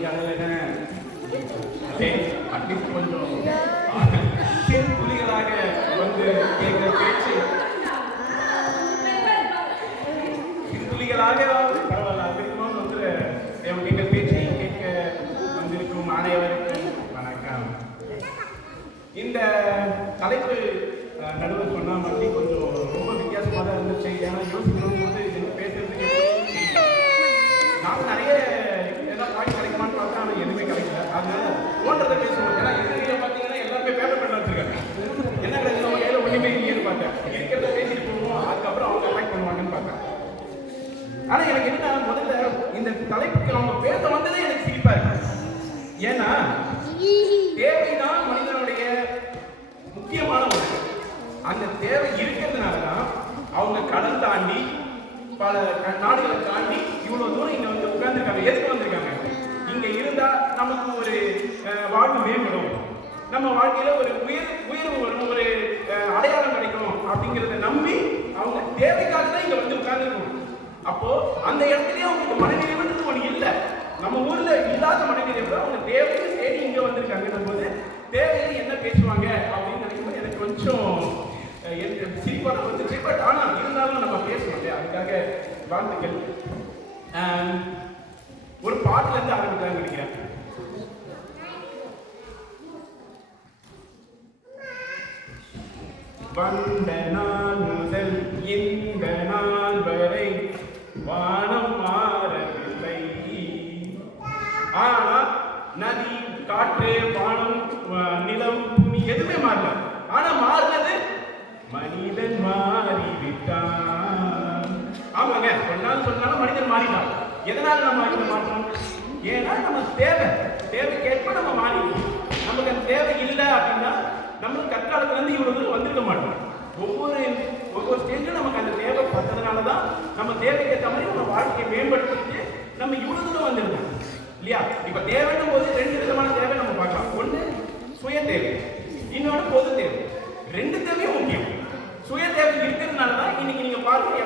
நீங்க அதில் அட்லீஸ்ட் கொஞ்சம் சிறு புலிகளாக வந்து கேட்கிற பேச்சு சிறு புலிகளாக பரவாயில்ல அதிகமாக வந்து எங்கள் பேச்சை கேட்க வந்திருக்கும் அனைவருக்கும் வணக்கம். இந்த தலைப்பு நடுவர் சொன்ன மாதிரி கொஞ்சம் ரொம்ப வித்தியாசமாக தான் இருந்துச்சு. ஏன்னா யோசிக்கணும் போது பேசுறதுக்கு நான் நிறைய எதாவது பாயிண்ட் கிடைக்குமான்னு பார்த்தா ஆனால் எதுவுமே கிடைக்கல. அதனால ஓன்றதை பேசுவோம். ஏன்னா எதிரியில் பார்த்தீங்கன்னா எல்லாருமே பேப்பர் பண்ண வச்சிருக்காங்க. என்ன கிடையாது நம்ம கையில் ஒன்றுமே இல்லையேன்னு பார்த்தேன். இருக்கிறத பேசிட்டு போவோம், அதுக்கப்புறம் அவங்க அட்டாக் பண்ணுவாங்கன்னு பார்த்தேன். ஆனால் எனக்கு என்ன முதல்ல இந்த தலைப்புக்கு அவங்க பேச வந்ததே எனக்கு சிரிப்பா இருக்கு. ஏன்னா தேவைதான் மனிதனுடைய முக்கியமான ஒன்று. அந்த தேவை இருக்கிறதுனால தான் அவங்க கடல் தாண்டி பல நாடுகளை தாண்டி இவ்வளவு தூரம் இங்க வந்து உட்கார்ந்துருக்காங்க. எதுக்கு வந்திருக்காங்க? இங்க இருந்தா நமக்கு ஒரு வாழ்வு மேம்படும், நம்ம வாழ்க்கையில ஒரு உயர்வு வரும், ஒரு அடையாளம் கிடைக்கும் அப்படிங்கிறத நம்பி அவங்க தேவைக்காக தான் இங்க வந்து உட்கார்ந்துருக்கணும். அப்போ அந்த இடத்துலயே அவங்களுக்கு மனநிறைவுன்றது ஒண்ணு இல்லை. நம்ம ஊர்ல இல்லாத மனநிறைவு அவங்க தேவையை தேடி இங்க வந்திருக்காங்க போது தேவையில என்ன பேசுவாங்க அப்படின்னு நினைக்கும்போது எனக்கு கொஞ்சம் சிரிப்பாக வந்துச்சு. பட் ஆனால் இருந்தாலும் நம்ம பேசணும் இல்லையா, அதுக்காக வாழ்த்துக்கள். ஒரு பாட்டுல இருந்து ஆரம்பிக்கலாம் நினைக்கிறேன். வந்த நாள் முதல் இந்த நாள் வரை வானம் மாறவில்லை. ஆனா நதி, காற்று, வானம், நிலம், பூமி எதுவுமே மாறல. ஆனா மாறினது மனிதன் மாறிவிட்டான். ஆமாங்க, சொன்னாலும் மனிதன் மாறிட்டான். எதனால நம்ம இந்த மாற்றம்? ஏன்னா நம்ம தேவைக்கேற்ப நம்ம மாறிடுவோம். நமக்கு அந்த தேவை இல்லை அப்படின்னா நம்ம கற்காலத்துல இருந்து இவ்வளவு தூரம் வந்திருக்க மாட்டோம். ஒவ்வொரு ஸ்டேஜும் நமக்கு அந்த தேவை பார்த்ததுனால தான் நம்ம தேவைக்கேற்ற மாதிரி நம்ம வாழ்க்கையை மேம்படுத்திட்டு நம்ம இவ்வளவு தூரம் வந்திருக்கோம் இல்லையா? இப்ப தேவைன்னும் போது ரெண்டு விதமான தேவை நம்ம பார்க்கலாம். ஒன்று சுய தேவை, இன்னொன்று பொது தேவை. ரெண்டு தேவையும் முக்கியம். சுய தேவை இருக்கிறதுனால தான் இன்னைக்கு நீங்க பாருங்க.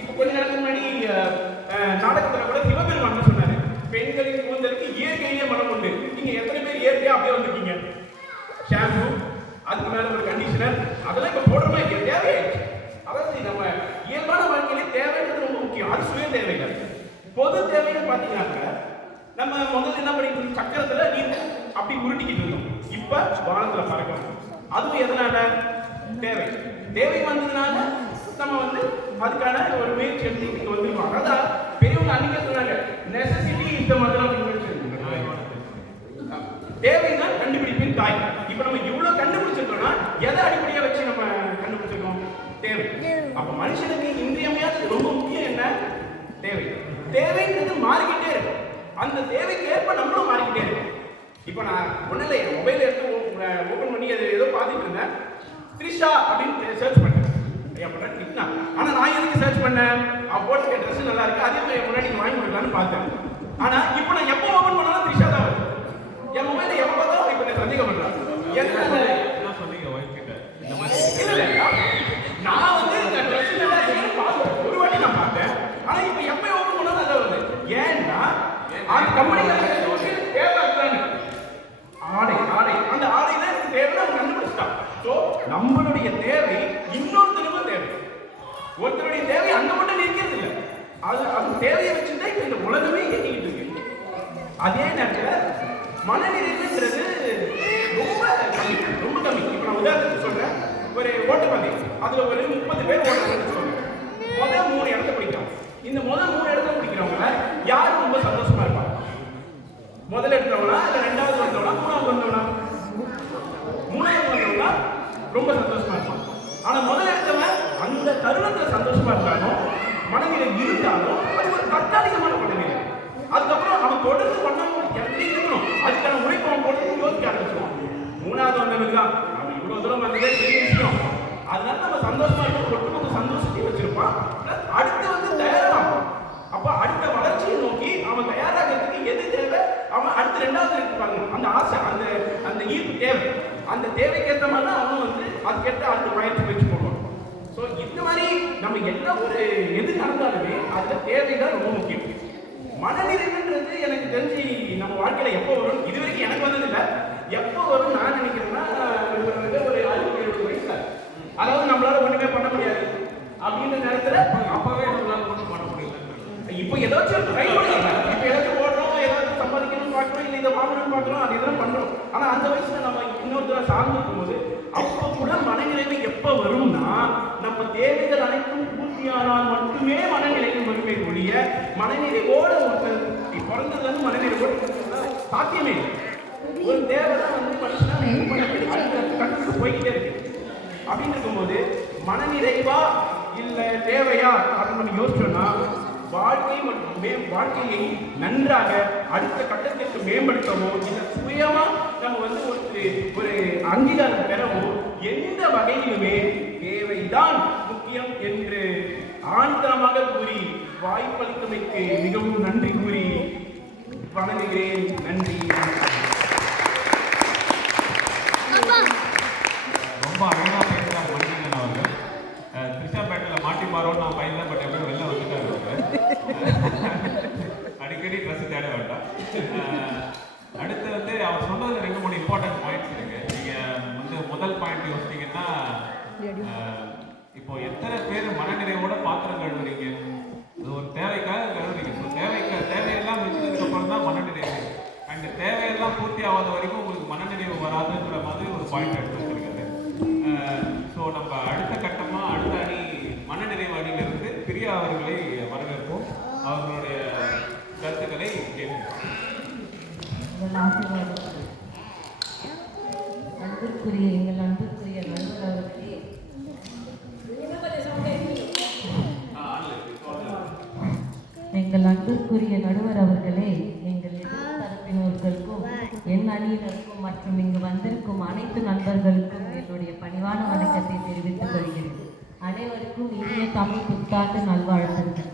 இப்ப கொஞ்ச நேரத்துக்கு முன்னாடி நாடகத்துல கூட சிவபெருமான் சொன்னாரு, பெண்களின் கூந்தலுக்கு இயற்கையிலே மனம் உண்டு. நீங்க எத்தனை பேர் இயற்கையா அப்படியே வந்திருக்கீங்க? ஷாம்பு, அதுக்கு மேல ஒரு கண்டிஷனர், அதெல்லாம் இப்ப போடுறோமா? இங்க தேவையாயிடுச்சு. அதாவது நம்ம இயல்பான வாழ்க்கையிலே தேவைன்றது ரொம்ப முக்கியம். அது சுய தேவைகள். பொது தேவைன்னு பாத்தீங்கன்னா நம்ம முதல்ல என்ன பண்ணிட்டு சக்கரத்துல நீர் அப்படி உருட்டிக்கிட்டு இருந்தோம். இப்ப வானத்துல பறக்கணும். அதுவும் எதனால? தேவை வந்ததுனால நம்ம வந்து அதுக்கான ஒரு முயற்சி எடுத்து இங்க வந்துருக்கோம். அதான் பெரியவங்க அன்னைக்கே சொன்னாங்க, necessity is the mother of invention. தேவைதான் கண்டுபிடிப்பின் தாய். இப்ப நம்ம இவ்வளவு கண்டுபிடிச்சிருக்கோம்னா எதை அடிப்படையா வச்சு நம்ம கண்டுபிடிச்சிருக்கோம்? தேவை. அப்ப மனுஷனுக்கு இன்றியமையாத ரொம்ப முக்கியம் என்ன? தேவைன்றது மாறிக்கிட்டே இருக்கும். அந்த தேவைக்கு ஏற்ப நம்மளும் மாறிக்கிட்டே இருக்கும். இப்ப நான் ஒன்றும் இல்லை, என் மொபைல் எடுத்து ஓப்பன் பண்ணி அது ஏதோ பார்த்துட்டு இருந்தேன். த்ரிஷா அப்படின்னு சர்ச் பண்ணேன். ஆனா நான் எதுக்கு சர்ச் பண்ணேன்? போட்டு ட்ரெஸ் நல்லா இருக்கு, அதே மாதிரி முன்னாடி வாங்கி கொடுக்கலான்னு பார்த்தேன். ஆனா இப்போ நான் எப்போ ஓப்பன் பண்ணாலும் த்ரிஷா தான் வருது. என் மொபைல எப்போ பார்த்தாலும் இப்போ நான் சந்தேகம் பண்றேன். என்ன சொன்னீங்க ஒய்ஃப் கிட்ட? இல்ல நான் வந்து இந்த ட்ரெஸ் நல்லா இருக்குன்னு ஒரு வாட்டி நான் பார்த்தேன். ஆனா இப்போ எப்போ ஓப்பன் பண்ணாலும் அதான் வருது. ஏன்னா அந்த கம்பெனில தேவை ஆடை அந்த ஆடை தான் எனக்கு தேவை கண்டுபிடிச்சிட்டான். ஸோ நம்மளுடைய தேவை இன்னொருத்தருக்கும் தேவை. ஒருத்தருடைய தேவை அங்க மட்டும் நிற்கிறது இல்லை. அது தேவையை வச்சுதான் இப்ப இந்த உலகமே இயங்கிட்டு இருக்கு. அதே நேரத்தில் மனநிறைவுன்றது ரொம்ப கம்மி. இப்ப நான் உதாரணத்துக்கு சொல்றேன். ஒரு ஓட்டப்பந்தயம், அதுல ஒரு 30 பேர் ஓடுறாங்கன்னு சொல்றேன். முதல் 3 இடத்த பிடிக்கிறாங்க. இந்த முதல் 3 இடத்த பிடிக்கிறவங்க யார் ரொம்ப சந்தோஷமா இருப்பாங்க? முதல்ல எடுத்தவங்களா, இல்ல ரெண்டாவது வந்தவங்களா, மூணாவது வந்தவங்களா? மூணாவது வந்தவங்களா ரொம்ப சந்தோஷமா இருப்பான். ஆனா முதல்ல எடுத்தவன் அந்த தருணத்துல சந்தோஷமா இருந்தாலும் மனநிலை இருந்தாலும் அது ஒரு தற்காலிகமான மனநிலை. அதுக்கப்புறம் அவன் தொடர்ந்து பண்ணணும், எப்படி இருக்கணும், அதுக்கான உழைப்பு அவன் போட்டு யோசிக்க ஆரம்பிச்சிருவான். மூணாவது வந்தவனுக்கு தான் அவன் இவ்வளவு தூரம் வந்ததே பெரிய விஷயம். அதனால நம்ம சந்தோஷமா இருக்கணும், ஒட்டுமொத்த சந்தோஷத்தையும் வச்சிருப்பான். அடுத்து வந்து தயாராகும். அப்ப அடுத்த வளர்ச்சியை நோக்கி அவன் தயாராகிறதுக்கு எது தேவை, அவன் அடுத்து ரெண்டாவது இருப்பாங்க. அந்த ஆசை, அந்த ஈர்ப்பு தேவை, அந்த தேவைக்கேற்ற மாதிரி தான் அவன் வந்து அதுக்கேற்ற அடுத்த பயிற்சி போடுவான். ஸோ இந்த மாதிரி நம்ம எல்லா ஒரு எது நடந்தாலுமே அந்த தேவை தான் ரொம்ப முக்கியம். மனநிறைவுன்றது எனக்கு தெரிஞ்சு நம்ம வாழ்க்கையில எப்போ வரும், இது வரைக்கும் எனக்கு வந்தது இல்லை. எப்போ வரும் நான் நினைக்கிறேன்னா ஒரு 60-70 வயசுல, அதாவது நம்மளால ஒண்ணுமே பண்ண முடியாது அப்படின்ற நேரத்துல அப்பவே நம்மளால ஒன்றும் பண்ண முடியல. இப்போ ஏதாச்சும் ட்ரை பண்ணலாம், இப்போ ஏதாச்சும் ஓடுறோம், ஏதாச்சும் சம்பாதிக்கணும்னு பார்க்குறோம், இல்லை இதை வாங்கணும்னு பார்க்குறோம், அது இதெல்லாம் பண்றோம். ஆனா அந்த வயசுல நம்ம இன்னொருத்தர சார்ந்து இருக்கும்போது அப்போ கூட மனநிறைவு எப்போ வரும்னா, நம்ம தேவைகள் அனைத்தும் பூர்த்தியானால் மட்டுமே மனநிறைவு வருமே ஒழிய, மனநிறைவோட ஒருத்தர் பிறந்ததுல இருந்து மனநிறைவோடு சாத்தியமே இல்லை. ஒரு தேவை தான் வந்து மனுஷனா போய்கிட்டே இருக்கு. அப்படின்னு இருக்கும்போது மனநிறைவா இல்ல தேவையா அப்படின்னு நம்ம யோசிச்சோம்னா, வாழ்க்கை மற்றும் வாழ்க்கையை நன்றாக அடுத்த கட்டத்திற்கு மேம்படுத்தவோ இல்லை சுயமா நம்ம வந்து ஒரு அங்கீகாரம் பெறவோ எந்த வகையிலுமே தேவைதான் முக்கியம் என்று ஆணித்தரமாக கூறி வாய்ப்பளித்தமைக்கு மிகவும் நன்றி கூறி வணங்குகிறேன். நன்றி. ரொம்ப அழகா பேசுறாரு மணிகண்டன் அவர்கள். திருச்சாப்பேட்டையில் மாட்டி மாறோன்னு நான் பையன், பட் எப்படியும் வெளில வந்துட்டாரு அவரு. அடிக்கடி ட்ரெஸ் தேட வேண்டாம். அடுத்து வந்து அவர் சொன்னதுல 2-3 இம்பார்ட்டன்ட் பாயிண்ட்ஸ் இருக்கு. நீங்க வந்து முதல் பாயிண்ட் யோசிச்சீங்கன்னா, இப்போ எத்தனை பேர் மனநிறைவோட பாத்திரம் கழுவுறீங்க? அது ஒரு தேவைக்காக கழுவுறீங்க. ஸோ தேவையெல்லாம் வச்சதுக்கு அப்புறம் தான் மனநிறைவு. அண்ட் தேவையெல்லாம் பூர்த்தி ஆகாத வரைக்கும் உங்களுக்கு மனநிறைவு வராதுன்ற மாதிரி ஒரு பாயிண்ட் எடுத்து வச்சிருக்காரு. ஸோ நம்ம அடுத்த கட்டமாக அடுத்த அணி மனநிறைவு அணியிலிருந்து பிரியா அவர்களை வரவேற்போம். அவர்களுடைய கருத்துக்களை கேட்போம். அன்புக்குரிய எங்கள் அன்புக்குரிய நண்பர் அவர்களே, எங்கள் அன்புக்குரிய நடுவர் அவர்களே, எங்கள் எதிர் தரப்பினர்களுக்கும் என் அணியினருக்கும் மற்றும் இங்கு வந்திருக்கும் அனைத்து நண்பர்களுக்கும் என்னுடைய பணிவான வணக்கத்தை தெரிவித்துக் கொள்கிறேன். அனைவருக்கும் இனிய தமிழ் புத்தாண்டு நல்வாழ்த்துக்கள்.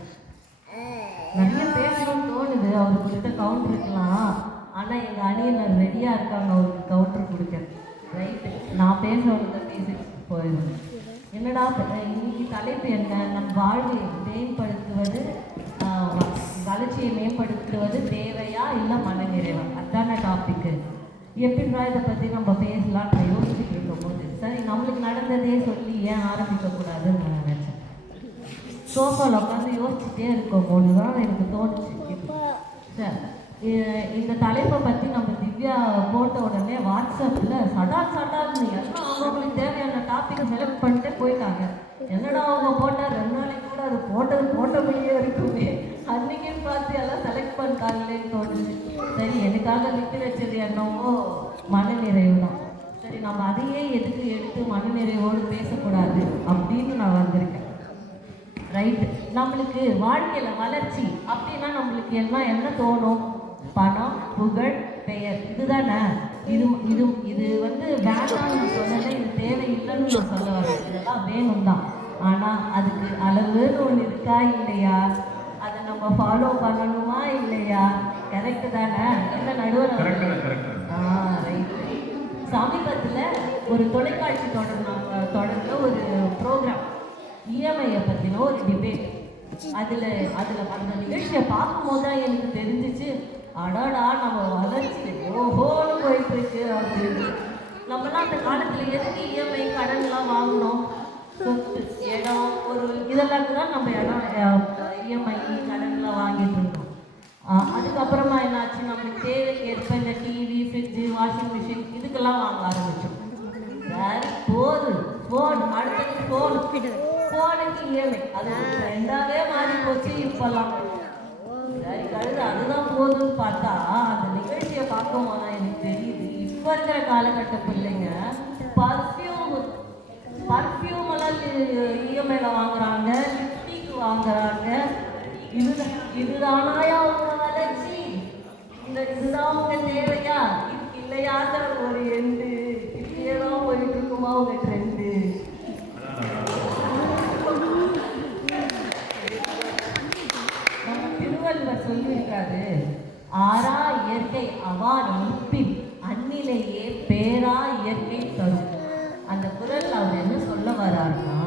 நிறைய பேசணும்னு தோணுது, அவருக்கு கொடுத்த கவுண்டர் இருக்கலாம். ஆனால் எங்கள் அணியினர் ரெடியாக இருக்காங்க அவருக்கு கவுண்டர் கொடுக்க. ரைட்டு, நான் பேசுறவங்க பேசி போயிடுவேன். என்னடா இன்னைக்கு தலைப்பு என்ன? நம் வாழ்வை மேம்படுத்துவது, வளர்ச்சியை மேம்படுத்துவது தேவையா இல்லை மனநிறைவா? அதான டாபிக்கு. எப்படின்னா இதை பற்றி நம்ம பேசலாம்னு யோசிச்சுட்டு இருக்கும்போது, சரி நம்மளுக்கு நடந்ததே சொல்லி ஏன் ஆரம்பிக்கக்கூடாதுன்னு நான் நினச்சேன். சோஃபாவில் உட்காந்து யோசிச்சுட்டே இருக்கும்போது தான் எனக்கு தோணுச்சு, சார் இந்த தலைப்பை பற்றி நம்ம திவ்யா போட்ட உடனே வாட்ஸ்அப்பில் சடான்னு எல்லாம் அவங்களுக்கு தேவையான டாப்பிக்கை செலக்ட் பண்ணிட்டு போயிட்டாங்க. என்னடா அவங்க போட்டால் 2 நாளைக்கு கூட அது போட்டபடியே இருக்குமே, அன்றைக்கின்னு பார்த்து எல்லாம் செலக்ட் பண்ணிட்டாங்களேன்னு தோணுச்சு. சரி, எனக்காக விட்டு வச்சது என்னவோ மனநிறைவு தான். சரி, நம்ம அதையே எதுக்கு எடுத்து மனநிறைவோடு பேசக்கூடாது அப்படின்னு நான் வந்திருக்கேன். ரைட்டு, நம்மளுக்கு வாழ்க்கையில் வளர்ச்சி அப்படின்னா நம்மளுக்கு என்ன தோணும்? பணம், புகழ், பெயர், இதுதானே. இது வந்து வேண்டாம்னு நான் சொல்லலை, இது தேவையில்லைன்னு நான் சொல்ல வரேன். இதெல்லாம் வேணும் தான். ஆனால் அதுக்கு அளவுன்னு ஒன்று இருக்கா இல்லையா? அதை நம்ம ஃபாலோ பண்ணணுமா இல்லையா? கரெக்டு தானே? என்ன நடுவர்? ரைட்டு. சமீபத்தில் ஒரு தொலைக்காட்சி தொடர்ந்த ஒரு ப்ரோக்ராம் இஎம்ஐயை பற்றின ஒரு டிபேட். அதில் அந்த நிகழ்ச்சியை பார்க்கும்போது தான் எனக்கு தெரிஞ்சிச்சு, அடாடா நம்ம வளர்ச்சி ஓஹோன்னு போயிட்டுருக்கு அப்படின்னு. நம்மளாம் அந்த காலத்தில் எதுக்கு இஎம்ஐ கடன்லாம் வாங்கினோம்? சொத்து, இடம், ஒரு இதெல்லாம் தான் நம்ம இடம் இஎம்ஐ கடன்லாம் வாங்கிட்டு இருந்தோம். அதுக்கப்புறமா என்னாச்சு, நம்மளுக்கு தேவைக்கு ஏற்ப இந்த டிவி, ஃப்ரிட்ஜு, வாஷிங் மிஷின் இதுக்கெல்லாம் வாங்க ஆரம்பித்தோம். சரி போது, ஃபோன், அடுத்தது ஃபோனுக்கு இஎம்ஐ, அது ரெண்டாவே மாறி போச்சு இப்போல்லாம். சரி கழுது, அதுதான் போதுன்னு பார்த்தா அந்த நிகழ்ச்சியை பார்க்கும் போது தான் எனக்கு தெரியுது, இப்போ இருக்கிற காலகட்ட பிள்ளைங்க பர்ஃப்யூம் எல்லாம் இஎம்ஐல வாங்குறாங்க, லிப்டிக் வாங்குறாங்க. இதுதானாயா அவங்க வளர்ச்சி? இதுதான் அவங்க தேவையா? இல்லையாங்கிற ஒரு எண்டு இப்படியேதான் போயிட்டு இருக்குமா உங்க ட்ரெண்டு? திருவள்ளுவர் சொல்லியிருக்காரு, ஆறா இயற்கை அவா நிற்பின் அந்நிலையே பேரா இயற்கை தரும். அந்த குரல் அவர் என்ன சொல்ல வர்றாருன்னா,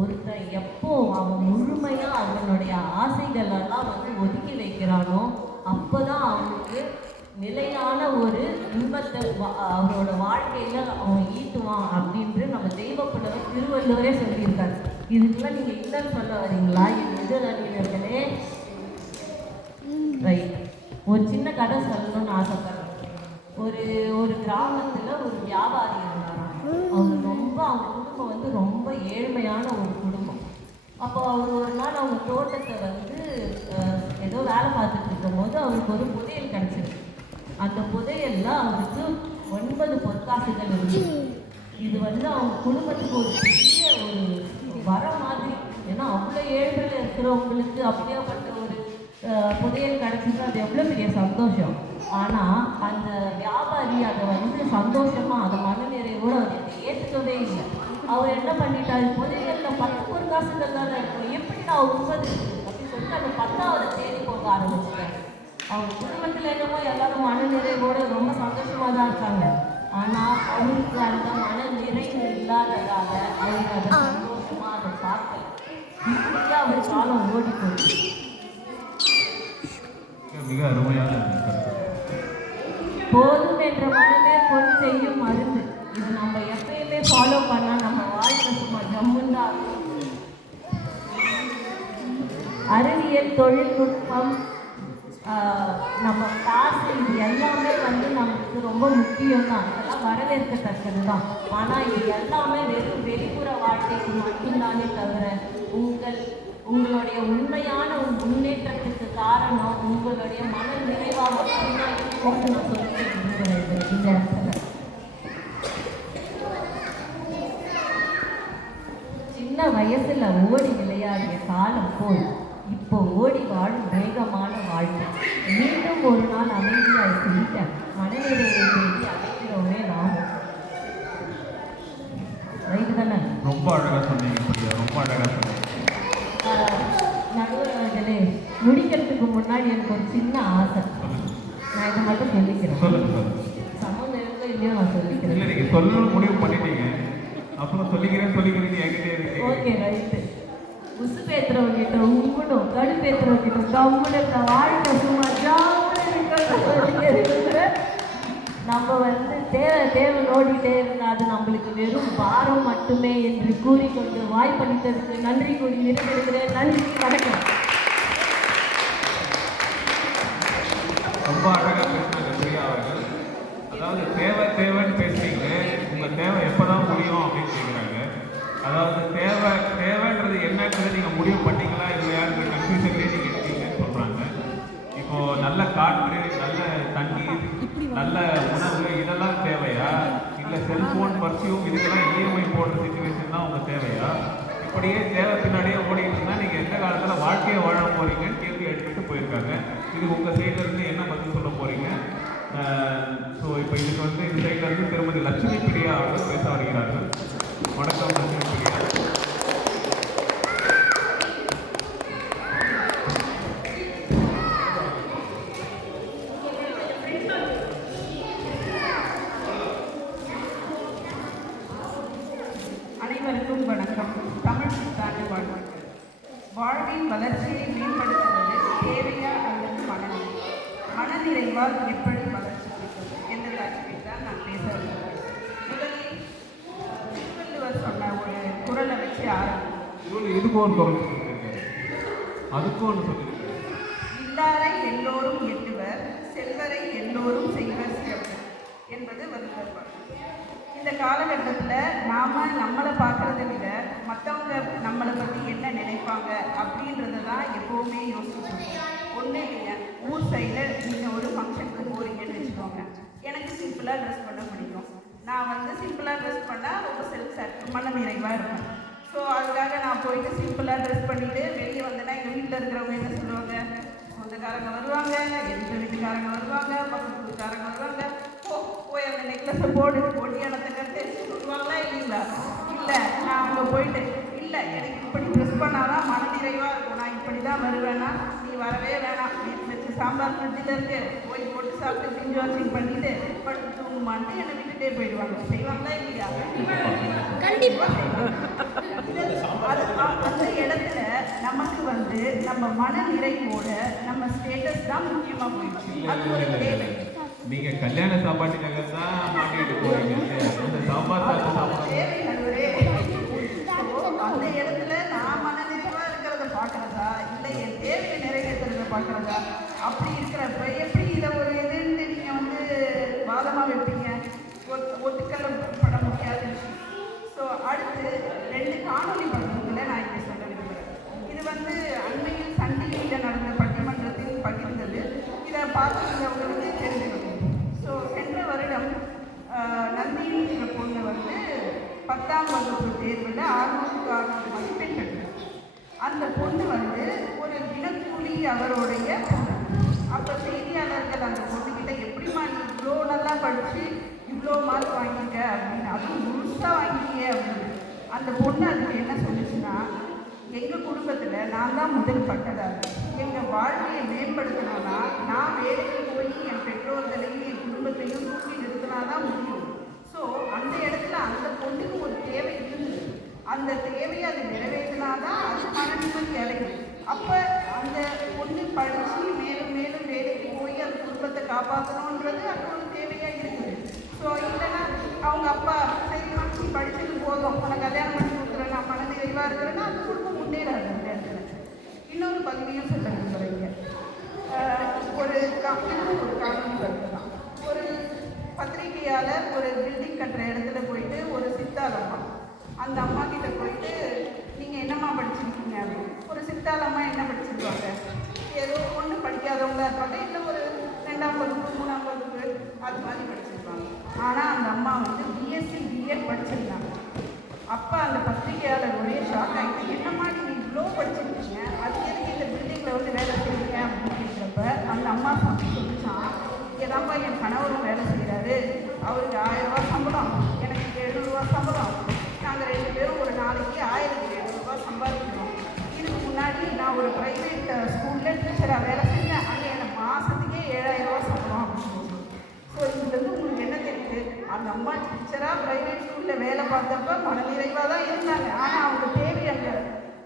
ஒருத்தன் எப்போ அவன் முழுமையா அவனுடைய ஆசைகளெல்லாம் வந்து ஒதுக்கி வைக்கிறானோ அப்போதான் அவனுக்கு நிலையான ஒரு இன்பத்தை அவனோட வாழ்க்கையில அவன் ஈட்டுவான் அப்படின்ட்டு நம்ம தெய்வப்புலவர் திருவள்ளுவரே சொல்லியிருக்காரு. இதுக்கெல்லாம் நீங்க இல்லைன்னு சொல்ல வரீங்களா என் எதிரணியினர்களே? ரைட். ஒரு சின்ன கதை சொல்லணும்னு ஆசைப்படுறேன். ஒரு கிராமத்துல ஒரு வியாபாரி இருந்தாராம். அவங்க குடும்பம் வந்து ரொம்ப ஏழ்மையான ஒரு குடும்பம். அப்போ அவர் ஒரு நாள் அவங்க தோட்டத்தை வந்து ஏதோ வேலை பார்த்துட்டு இருக்கும் போது அவருக்கு ஒரு புதையல் கிடைச்சிருக்கு. அந்த புதையல்ல அவருக்கு 9 பொற்காசுகள் இருந்துச்சு. இது வந்து அவங்க குடும்பத்துக்கு ஒரு பெரிய ஒரு வரம் மாதிரி. ஏன்னா அவ்வளோ ஏழ்மையில் இருக்கிறவங்களுக்கு அப்படியாப்பட்ட ஒரு புதையல் கிடைச்சிது, அது எவ்வளோ பெரிய சந்தோஷம். ஆனால் அந்த வியாபாரி அதை வந்து சந்தோஷமாக அதை மனநிறைவோடு அதை ஏற்றுக்கவே இல்லை. அவர் என்ன பண்ணிட்டாரு, புதையலில் 10 பொற்காசுகள் தான் இருக்கும், எப்படி நான் 9 அப்படின்னு சொல்லிட்டு அந்த 10வது தேடி போக ஆரம்பிச்சிட்டேன். அவங்க குடும்பத்தில் என்னமோ எல்லாரும் மனநிறைவோடு ரொம்ப சந்தோஷமாக தான் இருக்காங்க. ஆனால் அவருக்கு அந்த மனநிறைவு இல்லாததால் அவருக்கு அதை சந்தோஷமாக அதை பார்க்கல. இப்படியே அவர் காலம் ஓடி போச்சு. மிக அருமையான போதும் என்ற மனமே பொன் செய்யும் மருந்து. இது நம்ம எப்பயுமே ஃபாலோ பண்ணால் நம்ம வாழ்க்கை சும்மா ஜம்முன்னு தான். அறிவியல், தொழில்நுட்பம், நம்ம காசு, இது எல்லாமே வந்து நமக்கு ரொம்ப முக்கியம் தான். இதெல்லாம் வரவேற்கத்தக்கது தான். ஆனால் இது எல்லாமே வெறும் வெளிப்புற வாழ்க்கைக்கு மட்டும்தானே தவிர உங்களுடைய உண்மையான முன்னேற்றத்துக்கு காரணம் உங்களுடைய மன நிறைவாக மட்டும்தான் இருக்கும்னு நான் சொல்லிட்டு விரும்புகிறேன் இந்த இடத்துல. சின்ன வயசுல ஓடி விளையாடிய காலம் போய் இப்போ ஓடி வாழும் வேகமான வாழ்க்கை. மீண்டும் ஒரு நாள் அமைதியாக சிரிக்க மனநிலையை தேடி அழைக்கிறோமே நாமும். ரைட்டு தானே? ரொம்ப அழகாக சொன்னீங்க பிரியா, ரொம்ப அழகாக சொன்னீங்க. நடுவர்களே, முடிக்கிறதுக்கு முன்னாடி எனக்கு ஒரு சின்ன ஆசை. நான் இதை மட்டும் சொல்லிக்கிறேன். சொல்லுங்க. சம்மந்தம் இருக்கோ இல்லையோ நான் சொல்லிக்கிறேன். இல்லை, நீங்கள் சொல்லணும்னு முடிவு பண்ணிட்டீங்க, அப்புறம் சொல்லிக்கிறேன் என்கிட்டே இருக்கு. Okay, right. உசு பேத்துறவங்கிட்ட உங்கணும், கடுப்பேத்துறவங்கிட்ட கம்முன்னு இருக்க வாழ்க்கை சும்மா ஜாமுன்னு இருக்கிற நம்ம வந்து தேவை ஓடிட்டே இருந்தால் அது நம்மளுக்கு வெறும் பாரம் மட்டுமே என்று கூறிக்கொண்டு வாய்ப்பளித்ததுக்கு நன்றி கூறி நிறைவேறுகிறேன். நன்றி, வணக்கம். ரொம்ப அழகாக பேசினாங்க பிரியா அவர்கள். அதாவது தேவைன்னு பேசுறீங்க, உங்கள் தேவை எப்போ தான் முடியும் அப்படின்னு கேட்குறாங்க. அதாவது தேவைன்றது என்னன்றது நீங்கள் முடிவு பண்ணிங்களா இல்லையான்ற கன்ஃபியூஷன்லேயே நீங்கள் இருக்கீங்கன்னு சொல்கிறாங்க. இப்போது நல்ல காற்று, நல்ல தண்ணீர், நல்ல உணவு இதெல்லாம் தேவையா? இல்லை செல்ஃபோன், பர்ஃப்யூம் இதுக்கெல்லாம் இஎம்ஐ போடுற சிச்சுவேஷன் தான் உங்கள் தேவையா? இப்படியே தேவை பின்னாடியே ஓடிட்டு இருந்தால் நீங்கள் எந்த காலத்தில் வாழ்க்கையை வாழ போகிறீங்கன்னு கேள்வி எடுத்துகிட்டு போயிருக்காங்க. இது உங்கள் சைட்லேருந்து என்ன பதில் சொல்ல போகிறீங்க? ஸோ இப்போ இதுக்கு வந்து இந்த சைட்லேருந்து திருமதி லட்சுமி பிரியா அவர்கள் பேச வருகிறார்கள். வணக்கம் லட்சுமி பிரியா. அனைவருக்கும் வணக்கம். தமிழ் புத்தாண்டு வாழ்த்துக்கள். வாழ்வின் வளர்ச்சியை மேம்படுத்துவது தேவையா அல்லது மனநிறைவால் எப்படி வளர்ச்சி கிடைக்கும் என்ற தலைப்பில் தான் நான் பேச வருகிறேன். முதலில் திருவள்ளுவர் சொன்ன ஒரு குறளை வச்சு ஆரம்பிக்கும். இதுக்கு ஒரு குரல் சொல்லியிருக்காரு, அதுக்கும் ஒன்று சொல்லியிருக்காரு. இல்லாரை எல்லோரும் எட்டுவர், செல்வரை எல்லோரும் செய்வர் சிறப்பு என்பது வள்ளுவர். இந்த காலகட்டத்தில் நாம் நம்மளை பார்க்குறத விட மற்றவங்க நம்மளை பற்றி என்ன நினைப்பாங்க அப்படின்றத தான் எப்போவுமே யோசிச்சுருக்கோம். ஒன்றும் இல்லைங்க, ஊர் சைடில் நீங்கள் ஒரு ஃபங்க்ஷனுக்கு போகிறீங்கன்னு வச்சுக்கோங்க. எனக்கு சிம்பிளாக ட்ரெஸ் பண்ண பிடிக்கும். நான் வந்து சிம்பிளாக ட்ரெஸ் பண்ணால் ரொம்ப மன நிறைவாக இருக்கும். ஸோ அதுக்காக நான் போயிட்டு சிம்பிளாக ட்ரெஸ் பண்ணிவிட்டு வெளியே வந்தேன்னா எங்கள் வீட்டில் இருக்கிறவங்க என்ன சொல்லுவாங்க, சொந்தக்காரங்க வருவாங்க, எதிர்த்த வீட்டுக்காரங்க வருவாங்க, பக்கத்து வீட்டுக்காரங்க வருவாங்க, போய் அந்த நெக்லஸை போடு, ஒட்டியானத்தை கட்டு சொல்லுவாங்களா இல்லைங்களா? இல்லை, நான் அங்கே போயிட்டு இல்லை எனக்கு இப்படி ட்ரெஸ் பண்ணாதான் மனநிறைவாக இருக்கும், நான் இப்படி தான் வருவேன்னா நீ வரவே வேணாம், வச்சு சாம்பார் ஃப்ரிட்ஜில் இருக்கு, போய் போட்டு சாப்பிட்டு பிஞ்சு வாஷிங் பண்ணிட்டு படுத்து தூங்குமான்ட்டு என்னை விட்டுட்டே போயிடுவாங்க. செய்வாங்களா இல்லையா? கண்டிப்பாக அந்த இடத்துல நமக்கு வந்து நம்ம மன நிறைவோட நம்ம ஸ்டேட்டஸ் தான் முக்கியமாக போயிடுச்சு. அது ஒரு தேவை. நீங்க கல்யாண சாப்பாட்டுக்காக தான் மாட்டிட்டு போறீங்க. அந்த சாம்பார் சாப்பிட அந்த இடத்துல நான் மனநிறைவா இருக்கிறத பார்க்கறதா இல்லை என் தேவையை நிறைவேற்றுறத பார்க்கறதா? அப்படி இருக்கிறப்ப எப்படி இதை ஒரு இதுன்னு நீங்க வந்து வாதமாக வைப்பீங்க? ஒத்துக்கொள்ளப்பட முடியாத விஷயம். ஸோ அடுத்து 2 காணொலி பகுதிகளை நான் இங்கே சொல்ல விரும்புகிறேன். இது வந்து அண்மையில் சன் டிவியில் நடந்த பட்டிமன்றத்தில் பகிர்ந்தது. இதை பார்த்துக்கிறவங்களுக்கு தெரிஞ்சுக்கணும். ஸோ சென்ற வருடம் நந்தினிங்கிற பொண்ணு வந்து 10ஆம் வகுப்பு தேர்வில் 600 மதிப்பெண் பெற்றார். அந்த பொண்ணு வந்து ஒரு தினக்கூலி அவருடைய பொண்ணு. அப்போ செய்தியாளர்கள் அந்த பொண்ணுக்கிட்ட எப்படிமா நீ இவ்வளோ நல்லா படித்து இவ்வளோ மார்க் வாங்கிக்க அப்படின்னு, அதுவும் முழுசாக வாங்கிக்க அப்படின்னு. அந்த பொண்ணு அதுக்கு என்ன சொல்லுச்சுன்னா, எங்கள் குடும்பத்தில் நான் தான் முதல் பட்டதாரி. எங்கள் வாழ்க்கையை மேம்படுத்தணும்னா நான் வேலைக்கு போய் என் பெற்றோர்களையும் என் குடும்பத்தையும் தூக்கி நிறுத்தினா தான் முடியும். ஸோ அந்த இடத்துல அந்த பொண்ணுக்கு ஒரு தேவை இருந்தது. அந்த தேவையை அது நிறைவேற்றினாதான் அது மனநிலை கிடைக்கும். அப்போ அந்த பொண்ணு படித்து மேலும் மேலும் வேலைக்கு போய் அந்த குடும்பத்தை காப்பாற்றணுன்றது அது ஒரு தேவையாக இருக்குது. ஸோ இல்லைன்னா அவங்க அப்பா சரி நீ படித்தது போதும், உன்னை கல்யாணம் பண்ணி கொடுக்குறேன், நான் மனநிறைவாக இருக்கிறேன்னா அந்த குடும்பம் முன்னேறாது. அந்த இடத்துல இன்னொரு பகுதியும் சொல்ல விரும்புகிறீங்க. ஒரு காரணம் தான். ஒரு பத்திரிகையாளர் ஒரு பில்டிங் கட்டுற இடத்துல போயிட்டு ஒரு சித்தாள் அம்மா, அந்த அம்மா கிட்ட போயிட்டு நீங்கள் என்னம்மா படிச்சிருக்கீங்க அப்படின்னு. ஒரு சித்தாள் அம்மா என்ன படிச்சிருப்பாங்க? ஏதோ ஒன்று படிக்காதவங்களா இருப்பாங்க, இல்லை ஒரு 2ஆம் வகுப்பு 3ஆம் வகுப்பு அது மாதிரி படிச்சிருப்பாங்க. ஆனால் அந்த அம்மா வந்து பிஎஸ்சி பிஎட் படிச்சிருந்தாங்க. அப்போ அந்த பத்திரிகையாளர் ஒரே ஷாக் ஆகிட்டு, என்னம்மா நீங்கள் இவ்வளோ படிச்சிருக்கீங்க, அது எதுக்கு இந்த பில்டிங்கில் வந்து வேலை செய்யுங்க அப்படின்னு கேட்குறப்ப அந்த அம்மா சொல்லிச்சான், ஏதாம்மா என் கணவரும் வேலை செய்கிறாரு, அவருக்கு 1000 ரூபா சம்பளம், எனக்கு 700 ரூபா சம்பளம், நாங்கள் 2 பேரும் ஒரு நாளைக்கு 1700 ரூபா சம்பாதிக்கிறோம். இதுக்கு முன்னாடி நான் ஒரு ப்ரைவேட் ஸ்கூலில் டீச்சராக வேலை செஞ்சேன், அங்கே எனக்கு மாதத்துக்கே 7000 ரூபா சம்பளம் அப்படின்னு. ஸோ இதுலேருந்து உங்களுக்கு என்ன தெரியுது? அந்த அம்மா டீச்சராக ப்ரைவேட் ஸ்கூலில் வேலை பார்த்தப்ப மனநிறைவாக தான் இருந்தாங்க. ஆனால் அவங்க தேவை அங்கே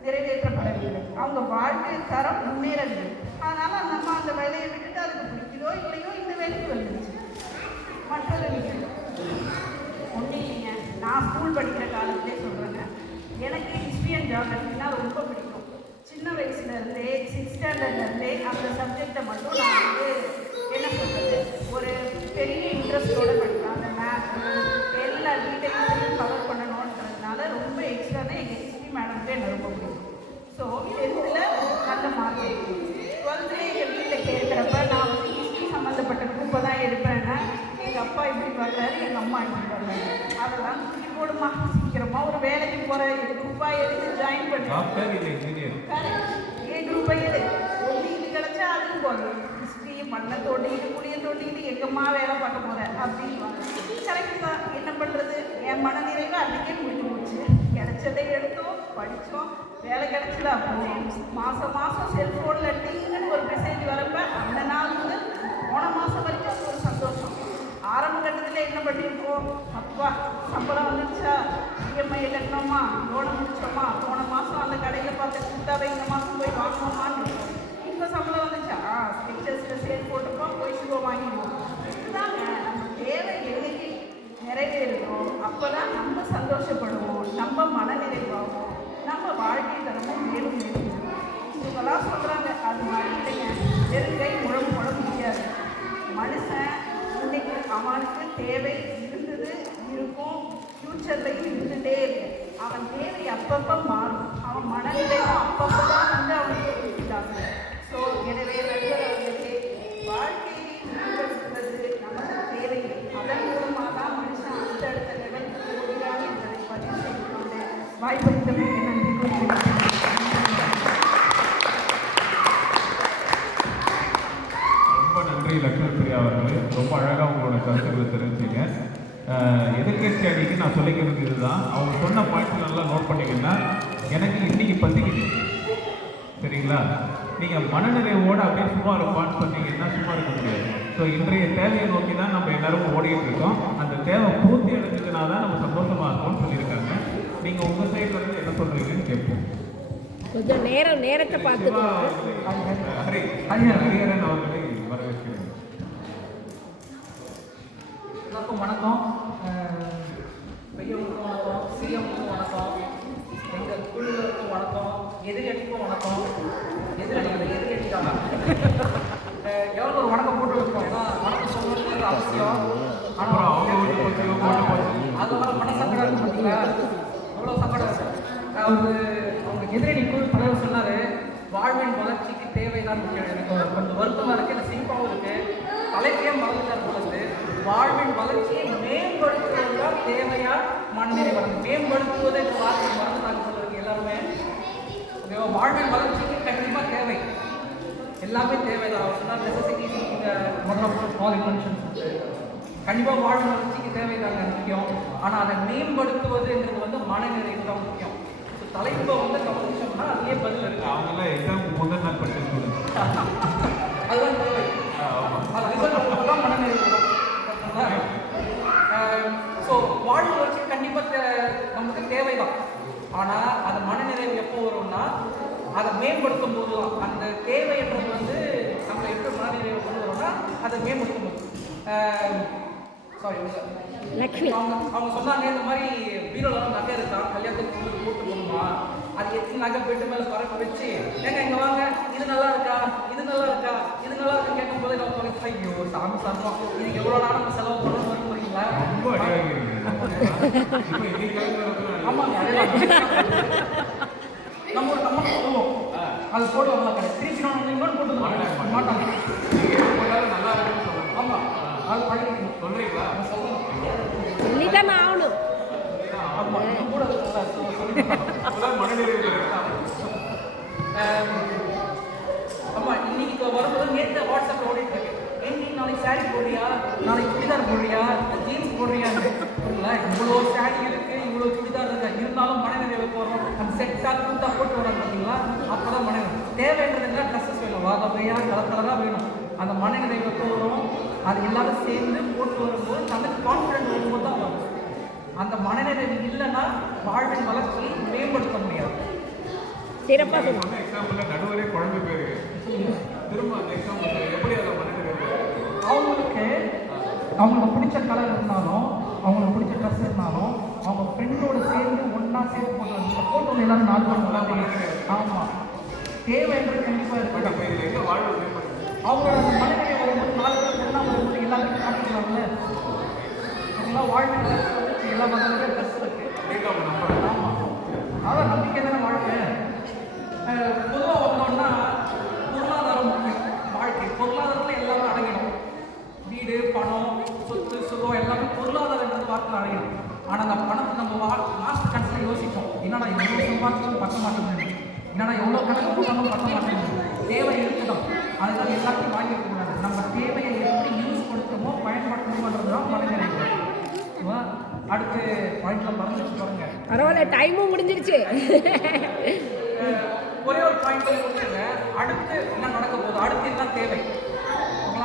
நிறைவேற்றப்படவில்லை, அவங்க வாழ்க்கை தரம் முன்னேறவில்லை. அதனால் அந்த அம்மா அந்த வேலையை விட்டுட்டு அதுக்கு பிடிக்குதோ இல்லையோ இந்த வேலைக்கு வந்துருச்சு. மற்றொரு விஷயம் ஒன்றும் இல்லைங்க, நான் ஸ்கூல் படிக்கிற காலத்திலே சொல்கிறேங்க, எனக்கு ஹிஸ்ட்ரி அண்ட் ஜியாகிரஃபினா ரொம்ப பிடிக்கும். சின்ன வயசுலேருந்தே 6th ஸ்டாண்டர்ட்லேருந்தே அந்த சப்ஜெக்டை மட்டும் நான் வந்து என்ன சொல்கிறது ஒரு பெரிய இன்ட்ரெஸ்டோடு படிப்பேன். அந்த மேத்ஸு எல்லா டீட்டெயில்ஸையும் கவர் பண்ணணுன்றதுனால ரொம்ப எக்ஸ்ட்ரா தான் எங்கள் ஹிஸ்ட்ரி மேடம்க்கு என்ன ரொம்ப பிடிக்கும். ஸோ 10th நல்ல மார்க் இருக்கும். 12th எங்கள் வீட்டில் கேட்குறப்ப நான் வந்து ஹிஸ்ட்ரி சம்மந்தப்பட்ட குரூப்பை தான் எடுப்பேன்னா எங்கள் அப்பா இப்படி பார்க்குறாரு, எங்கள் அம்மா இப்படி பார்க்குறாரு. அதெல்லாம் தூக்கி போடுமா, சீக்கிரமாக ஒரு வேலைக்கு போகிற குரூப்பாக எடுத்து ஜாயின் பண்ணி என் குரூப்பை எடு, ஒன்று இது கிடச்சா அதுவும் போடுறது. ஹிஸ்ட்ரியை பண்ண தோண்டிக்கிட்டு புளிய தோண்டிக்கிட்டு எங்கம்மா வேலை பார்க்க போகிறேன் அப்படின்னு கரெக்டு தான். என்ன பண்ணுறது, என் மனநிறைவு அன்றைக்கே முடிஞ்சு போச்சு. கிடைச்சதை எடுத்தோம், படித்தோம், வேலை கிடைச்சதா போகும். மாதம் மாதம் செல்ஃபோனில் டிங்குன்னு ஒரு மெசேஜ் வரப்ப அந்த நாள் முதல் போன மாதம் வரைக்கும் அது ஒரு சந்தோஷம். ஆரம்ப கட்டத்தில் என்ன பண்ணியிருக்கோம், அப்பா சம்பளம் வந்துடுச்சா, இஎம்ஐ கட்டணுமா, லோனை முடிச்சோமா, போன மாதம் அந்த கடையில் பார்த்த கூட்டாவை இந்த மாதம் போய் வாங்குவோமான்னு இருக்கும். இப்போ சம்பளம் வந்துச்சா, ஸ்கெச்சஸில் சேல் போட்டுப்போம், போய் ஷூவை வாங்கிடுவோம். இதுதாங்க நம்ம தேவை என்னைக்கு நிறைவேறும் அப்போ தான் நம்ம சந்தோஷப்படுவோம், நம்ம மனநிறைவாகும், நம்ம வாழ்க்கை தரமும் மேலும் இருக்கும். இவங்களாம் சொல்கிறாங்க அது மாதிரி இல்லைங்க, வெறுங்கை முழம் போட முடியாது. மனுஷன் இன்னைக்கு அவனுக்கு தேவை இருந்தது இருக்கும், ஃப்யூச்சர்லையும் இருந்துகிட்டே இருக்கு. அவன் தேவை அப்பப்போ மாறும், அவன் மனநிலையும் அப்பப்போ தான் வந்து அவனுக்கு கொடுத்துட்டாங்க. ஸோ எனவே நண்பர் அவர்களே, வாழ்க்கையை மேம்படுத்துவது நமக்கு தேவை. அதன் மூலமாக தான் மனுஷன் அடுத்தடுத்த லெவலுக்கு போகிறான் என்பதை பதிவு செய்து கொண்டு வாய்ப்பளித்தமைக்கு நன்றி கூறுகிறேன். லட்சுமி பிரியா அவர்களே, ரொம்ப அழகாக உங்களோட கருத்துக்களை தெரிவிச்சிங்க. எதிர்கட்சி அணிக்கு நான் சொல்லிக்கிறது இதுதான், அவங்க சொன்ன பாயிண்ட்ஸ் நல்லா நோட் பண்ணிங்கன்னா எனக்கு இன்னைக்கு பசிக்குது சரிங்களா. நீங்கள் மனநிறைவோடு அப்படியே சும்மா இருப்பான்னு சொன்னீங்கன்னா சும்மா இருக்க முடியாது. ஸோ இன்றைய தேவையை நோக்கி தான் நம்ம எல்லாரும் ஓடிட்டு இருக்கோம். அந்த தேவை பூர்த்தி அடைஞ்சதுனால தான் நம்ம சந்தோஷமா இருக்கோம்னு சொல்லியிருக்காங்க. நீங்கள் உங்கள் சைட்ல இருந்து என்ன சொல்றீங்கன்னு கேட்போம். கொஞ்சம் நேரத்தை பார்த்துக்கோங்க. ஹரிஹரன் அவர்களை வரவேற்கிறேன். எல்லாருக்கும் வணக்கம். பெரியவங்களுக்கும் வணக்கம், சிஎம்க்கும் வணக்கம், எங்கள் குழுவினருக்கும் வணக்கம், எதிரடிக்கும் வணக்கம். எதிரடிக்கான எவ்வளோ ஒரு வணக்கம் போட்டு வச்சுக்கோம். ஏன்னா வணக்கம் சொல்வது அவசியம். ஆனால் அது வர மனசங்கடம் இருக்கு பார்த்தீங்களா, அவ்வளோ சங்கடம் இருக்கு. அவங்க எதிரடி குழு தலைவர் சொன்னார், வாழ்வின் வளர்ச்சிக்கு தேவைதான் முக்கியம். எனக்கு கொஞ்சம் வருத்தமாக இருக்குது, எனக்கு சிரிப்பாகவும் இருக்குது. தலைப்பையே மறந்துட்டார் பொழுது வாழ்வின் வளர்ச்சியை மேம்படுத்துவதுதான் தேவையா மனநிலை வளர்ச்சி. மேம்படுத்துவதை வார்த்தை மறந்துட்டாங்க சொல்லுவாங்க எல்லாருமே. வாழ்வின் வளர்ச்சிக்கு கண்டிப்பாக தேவை, எல்லாமே தேவைதான். அவர் சொன்னால் நெசசிட்டிஸ் இந்த முதல்ல ஸ்மால் இன்வென்ஷன்ஸ் கண்டிப்பாக வாழ்வின் வளர்ச்சிக்கு தேவைதாங்க முக்கியம். ஆனால் அதை மேம்படுத்துவதுங்கிறது வந்து மனநிறைவு தான் முக்கியம். தலைப்பை வந்து கவனிச்சோம்னா அதுலேயே பதில் இருக்கு. அவங்களாம் எக்ஸாமுக்கு முதல் நாள் படிச்சு அதுதான் தேவை. அது ரிசல்ட் தான் மனநிறைவு. ஸோ வாழ்வு வளர்ச்சி கண்டிப்பாக நமக்கு தேவைதான். ஆனால் அது மனநிறைவு எப்போ வரும்னா அதை மேம்படுத்தும் போது தான். அந்த தேவைன்றது வந்து நம்ம எப்படி மனநிறைவு கொண்டு வரோம்னா அதை மேம்படுத்தும் போது. சாரி லக்ஷ்மி அவங்க சொன்னாங்க, இந்த மாதிரி பீரோலாம் நகை இருக்கா, கல்யாணத்துக்கு போட்டு போகணுமா, அது எத்தனை நகை பெட்டு மேலே பறக்க வச்சு ஏங்க இங்கே வாங்க, இது நல்லா இருக்கா, இது நல்லா இருக்கா, இது நல்லா இருக்கு கேட்கும் போது நம்ம தொலைச்சு ஐயோ சாமி சர்மம், இதுக்கு எவ்வளோ நாள் நம்ம செலவு பண்ணணும்னு வர போறீங்களா? ஆமாங்க, நம்ம ஒரு நம்ம சொல்லுவோம் அது போடுவாங்களா கடை திருச்சி நான் இன்னொன்று போட்டு மாட்டாங்க. நல்லா இருக்குன்னு சொல்லுங்க. ஆமாம், அது பழகிக்கணும். சொல்றீங்களா? சொல்லித்தானே ஆகணும். ஆமாம், கூட மனநிறைவு. ஆமா, இன்னைக்கு வரும்போது நேற்று வாட்ஸ்அப்ல ஓடிட்டு இருக்கு. ஏன் நாளைக்கு சாரி போடுறியா, நாளைக்கு சுடிதார் போடுறியா, ஜீன்ஸ் போடுறியான்னு. இல்லை, இவ்வளோ சாரி இருக்கு, இவ்வளோ சுடிதார் இருக்கு, இருந்தாலும் மனநிறைவு போகிறோம். அந்த செட்டாக கூட்டா போட்டு வராங்க பார்த்தீங்களா, அப்போதான் மனநிறைவு. தேவைன்றதுல ட்ரெஸ்ஸஸ் வேணும், வாகவையாக கலக்கலராக வேணும். அந்த மனநிறைவு போகிறோம், அது எல்லாரும் சேர்ந்து போட்டு வரும்போது நமக்கு கான்ஃபிடென்ட் வரும்போது தான் வரும். அந்த மனநிறைவு இல்லைன்னா வாழ்வின் வளர்ச்சியை மேம்படுத்த முடியாது. சிறப்பாக சொல்லுங்க. எக்ஸாம்பிள் நடுவரே குழம்பு பேரு திரும்ப அந்த எக்ஸாம்பிள் எப்படி அதை மனநிறைவு? அவங்களுக்கு பிடிச்ச கலர் இருந்தாலும், அவங்களுக்கு பிடிச்ச ட்ரெஸ் இருந்தாலும், அவங்க ஃப்ரெண்டோட சேர்ந்து ஒன்றா சேர்ந்து போட்டு ஃபோட்டோவில் எல்லாரும் 4 பேர் நல்லா தெரியும். ஆமாம், தேவைன்றது கண்டிப்பாக இருக்கு. இதில் எங்கே வாழ்வு மேம்படுது? அவங்களோட மனநிலை வரும்போது 4 பேர் ஒன்றா வரும்போது எல்லாருக்கும் காட்டிக்கலாம்ல. அவங்களாம் வாழ்க்கை வந்து எல்லா மதங்களும் ட்ரெஸ் இருக்கு. ஆமாம், அதான் நம்பிக்கை தானே வாழ்க்கை. பொதுவாக வந்தோம்னா பொருளாதாரம் முக்கியம். வாழ்க்கை பொருளாதாரத்தில் எல்லாமே அடங்கிடும். வீடு, பணம், சொத்து, சுகம் எல்லாமே பொருளாதாரன்றது வார்த்தை அடங்கிடும். ஆனால் அந்த பணத்தை நம்ம மாஸ்டர் கணக்கில் யோசிப்போம். என்னடா எவ்வளோ சம்பாதிச்சும் பத்த மாட்டேங்குது, என்னடா எவ்வளோ கணக்கு போட்டாலும் பத்த மாட்டேங்குது. தேவை இருக்கணும், அதுதான் எல்லாத்தையும் வாங்கிக்கூடாது. நம்ம தேவையை எப்படி யூஸ் கொடுத்தோமோ பயன்படுத்தணுன்றது தான் மனநிறைவு. அடுத்து பாயிண்ட்ல மறந்து வச்சுக்கோங்க. பரவாயில்ல, டைமும் முடிஞ்சிருச்சு. ஒரே ஒரு பாயிண்ட் கொடுத்துருங்க. அடுத்து என்ன நடக்க போகுது, அடுத்து என்ன தேவை.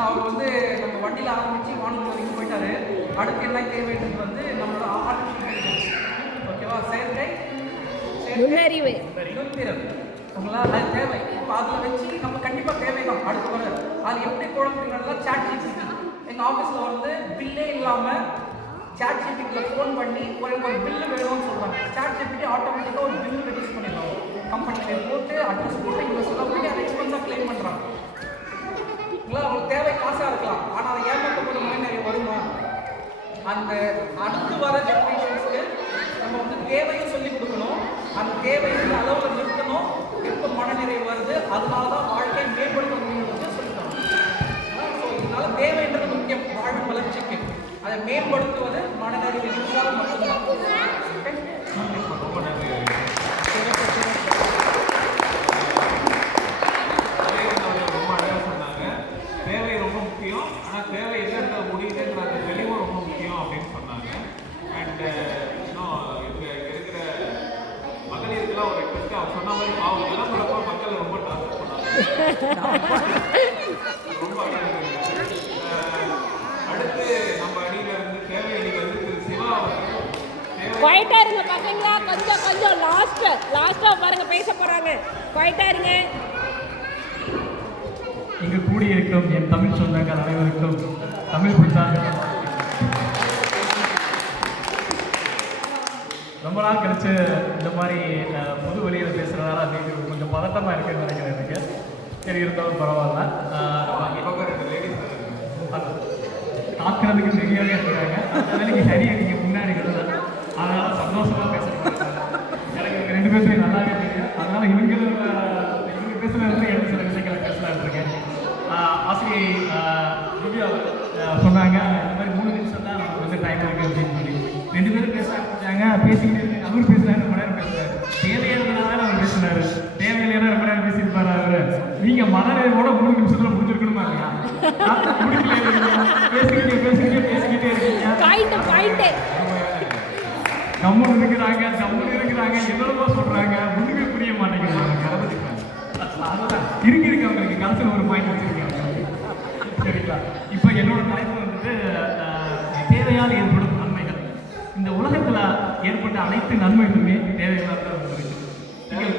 அவர் வந்து நம்ம வண்டியில் ஆரம்பித்து வானொலி வரைக்கும் போயிட்டாரு. அடுத்து என்ன தேவைன்றது வந்து நம்மளோட ஆர்டிஃபிஷியல் இன்டெலிஜென்ஸ். ஓகேவா, செயற்கை நுண்ணறிவு உங்களா அது தேவை. இப்போ அதில் வச்சு நம்ம கண்டிப்பாக தேவைதான். அடுத்து வர அது எப்படி குழந்தைங்கள்லாம் சாட் ஜிபிடி. எங்கள் ஆஃபீஸில் வந்து பில்லே இல்லாமல் சாட் ஜிபிடியில் ஃபோன் பண்ணி ஒரு பில்லு வேணும்னு சொல்கிறாங்க. சாட் ஜிபிடி ஆட்டோமேட்டிக்காக ஒரு பில்லு ரெடியூஸ் பண்ணிடலாம். கம்பெனியில் போட்டு அட்ரஸ் போட்டு இவ்வளோ செலவு பண்ணி அதை எக்ஸ்பென்ஸாக கிளைம் பண்ணுறாங்க. இல்லை, அவங்களுக்கு தேவை காசாக இருக்கலாம், ஆனால் அதை ஏமாற்றப்போது மனநிறைவு வருமா? அந்த அடுத்து வர ஜெனரேஷன்ஸ்க்கு நம்ம வந்து தேவையும் சொல்லிக் கொடுக்கணும். அந்த தேவையை அளவில் நிறுத்தணும். எப்போ மனநிறைவு வருது, அதனால தான் வாழ்க்கையை மேம்படுத்த முடியும்னு சொல்லிட்டோம். ஸோ இதனால தேவைன்றது முக்கியம் வாழ்வின் வளர்ச்சிக்கு. அதை மேம்படுத்துவது மனநிறைவு இருந்தால் மட்டும்தான். ரொம்ப நன்றி. ரொம்ப அழகாக சொன்னாங்க. தேவை ரொம்ப முக்கியம், ஆனால் தேவை எந்த முடியுதுன்ற அந்த தெளிவும் ரொம்ப முக்கியம் அப்படின்னு சொன்னாங்க. அண்ட் இன்னும் இங்கே இருக்கிற மகளிருக்கெல்லாம் ஒரு ரெக்வெஸ்ட், அவர் சொன்ன மாதிரி அவங்க கிளம்புறப்ப மக்கள் ரொம்ப டார்ச்சர் பண்ணாங்க. குவைட்டா இருங்க பசங்களா, கொஞ்சம் லாஸ்டா பாருங்க பேச போறாங்க. குவைட்டா இருங்க. இங்கு கூடியிருக்கும் என் தமிழ் சொந்தங்கள் அனைவருக்கும் தமிழ் புத்தாண்டு ரொம்ப நாள் கழிச்சு இந்த மாதிரி பொது வெளியில் பேசுகிறதால அது கொஞ்சம் பதட்டமாக இருக்குன்னு நினைக்கிறேன் எனக்கு. சரி இருந்தாலும் பரவாயில்ல. காக்கிறதுக்கு ரெடியாகவே இருக்கிறாங்க. அதனால சரியை நீங்கள் முன்னாடி இல்லை, அதனால் சந்தோஷமாக பேசுகிறேன். எனக்கு இவங்க 2 பேருமே நல்லாவே தெரியும். அதனால் இவங்க பேசுகிறது எனக்கு சில விஷயங்களை பேசலான்னு இருக்கேன். ஆசிரியை திவ்யா சொன்னாங்க இந்த மாதிரி 3 நிமிஷம் தான் நமக்கு வந்து டைம் இருக்குது அப்படின்னு சொல்லி. 2 பேரும் பேச ஆரம்பிச்சாங்க. பேசிக்கிட்டு இருக்கு. அவர் பேசுகிறாரு, ரொம்ப நேரம் பேசுகிறாரு. தேவையானதுனால அவர் பேசுனாரு, தேவையில்லைன்னா ரொம்ப நேரம் பேசியிருப்பாரு அவர். நீங்கள் மனநிலையோட 3 நிமிஷத்தில் முடிஞ்சிருக்கணுமா இல்லையா? முடிக்கல, பேசிக்கிட்டே இருக்கீங்க. கம்முன்னு இருக்கிறாங்க, என்னென்னமோ சொல்கிறாங்க, ஒன்றுமே புரிய மாட்டேங்கிறாங்க. அதுதான் இருக்கு அவங்களுக்கு கலத்தில் ஒரு பாயிண்ட் வச்சிருக்காங்க. சரிங்களா? இப்போ என்னோட தலைப்பு வந்துட்டு தேவையால் ஏற்படும் நன்மைகள். இந்த உலகத்தில் ஏற்பட்ட அனைத்து நன்மைகளுமே தேவைகளாக தான் வந்திருக்கு. தேவையாக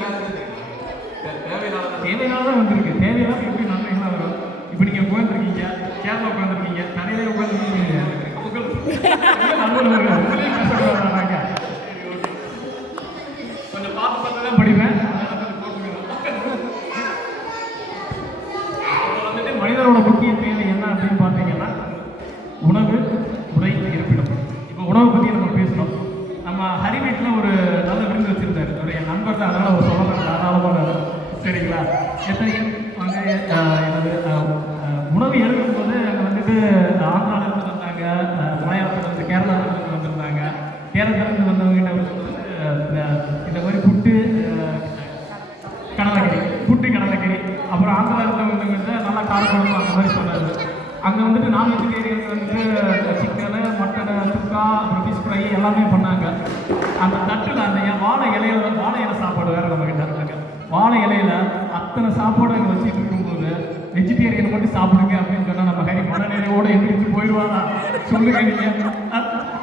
தான் வந்திருக்கு. தேவையாக எப்படி நன்மைகளாக வரும்? இப்போ நீங்கள் உட்காந்துருக்கீங்க, சேர்ல உட்காந்துருக்கீங்க, தரையிலே உட்காந்துருக்கீங்க, கொஞ்சம் பார்த்து தான் படிப்பேன். மனிதனோட முக்கிய தேவை என்ன அப்படின்னு பார்த்தீங்கன்னா உணவு, உடை, இருப்பிடம். இப்போ உணவை பற்றி நம்ம பேசணும். நம்ம ஹரி வீட்டில் ஒரு நல்ல விருந்து வச்சுருந்தாரு, ஒரு என் நண்பர் தான், அதனால் ஒரு சொல்லலாம் தாராளமாக. சரிங்களா? எத்தனை அங்கே எனது உணவு எடுக்கும்போது அங்கே வந்துட்டு ஆந்திராவிலேருந்து வந்தாங்க, மலையாளத்துலேருந்து, கேரளாவிலேருந்து வந்திருந்தாங்க. கேரளத்துலேருந்து வந்தவங்ககிட்ட இந்த மாதிரி புட்டு கடலைக்கறி, அப்புறம் ஆந்திராவில் வந்தவங்க நல்லா காரக்குழம்பு அந்த மாதிரி சொன்னார். அங்கே வந்துட்டு நான் வெஜிடேரியன்ஸ் வந்துட்டு சிக்கனு, மட்டனு, சுக்கா, அப்புறம் ஃபிஷ் ஃப்ரை எல்லாமே பண்ணாங்க. அந்த தட்டில் அந்த வாழை இலை சாப்பாடு வேறு நம்மகிட்ட. வாழை இலையில அத்தனை சாப்பாடு அங்கே வச்சுட்டு இருக்கும்போது வெஜிடேரியன் மட்டும் சாப்பிடுங்க அப்படின்னு சொன்னால் நம்ம ஹரி மனநிலையோடு எந்திரிச்சு போயிடுவாரா? சொல்லுங்க நீங்கள்.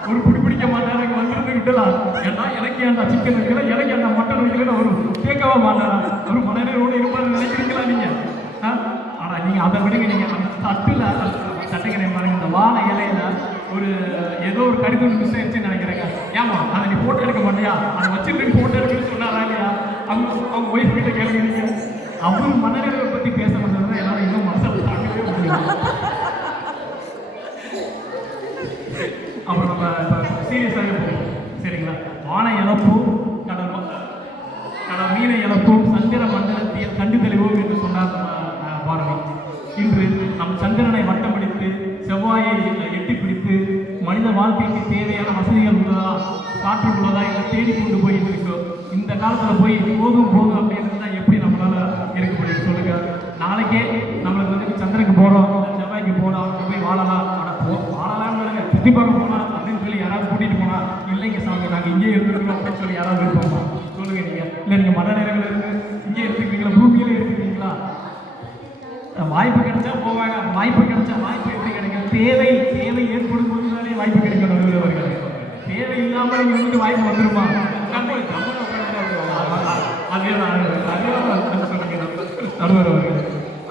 ஒரு பிடிக்க மாட்டாரு, அங்கே வந்துருந்து விட்டலாம். ஏன்னா எனக்கு அந்த சிக்கன் வைக்கல, எனக்கு அந்த மட்டன் வைக்கலன்னு ஒரு கேட்கவா மாட்டாரா? ஒரு மனநிலையோடு இருப்பாரு நினைக்கிறீங்களா நீங்கள்? ஆனால் நீங்கள் அதை விடுங்க. நீங்கள் அந்த தட்டில் சட்டைக்கடை பாருங்க, இந்த வாழை இலையில ஒரு ஏதோ ஒரு கடிதம் மிஸ் ஆயிடுச்சுன்னு நினைக்கிறேங்க. ஏமா அதை நீ போட்டோ எடுக்க மாட்டியா? அதை வச்சுட்டு போட்டோ எடுக்கணும்னு சொன்னாரா இல்லையா? அவங்க ஒய்ஃப் கிட்ட கேளுங்க. அவர் மனநிலையை பற்றி பேச வந்தது என்னால் இன்னும் மனசில் தாக்கவே முடியும். அப்புறம் நம்ம இப்போ சீரியஸாக போகும். சரிங்களா? வானை இழப்பும் கடல் மீனை இழப்பும் சந்திர மண்டலத்தில் கண்டு தெளிவோம் என்று சொன்னார் பாரதி. இன்று நம் சந்திரனை வட்டமடித்து செவ்வாயை எட்டி பிடித்து மனித வாழ்க்கைக்கு தேவையான வசதிகள் உள்ளதா, காற்று உள்ளதா இல்லை தேடிக்கொண்டு போயிட்டு இருக்கோம். இந்த காலத்தில் போய் போதும் அப்படின்றத எப்படி நம்மளால இருக்க முடியும் சொல்லுங்க? நாளைக்கே நம்மளுக்கு வந்து சந்திரனுக்கு போகிறோம், செவ்வாய்க்கு போகலாம், அங்கே போய் வாழலாம். ஆனால் வாழலாம்னு சுற்றி பார்க்க போகலாம் அப்படின்னு சொல்லி யாராவது கூட்டிகிட்டு போனால் இல்லைங்க சாமி நாங்கள் இங்கே இருந்துருக்கோம் அப்படின்னு சொல்லி யாராவது இருப்போமா? சொல்லுங்க நீங்கள். இல்லை நீங்கள் மன நேரங்கள் இருந்து இங்கே எடுத்துக்கிறீங்களா, பூமியிலே எடுத்துக்கிறீங்களா? வாய்ப்பு கிடைச்சா போவாங்க. வாய்ப்பு எப்படி கிடைக்கும்? தேவை ஏற்படும் போது தானே வாய்ப்பு கிடைக்கணும். அவர்களுக்கு தேவை இல்லாமல் நீங்கள் வந்துட்டு வாய்ப்பு வந்துருமா?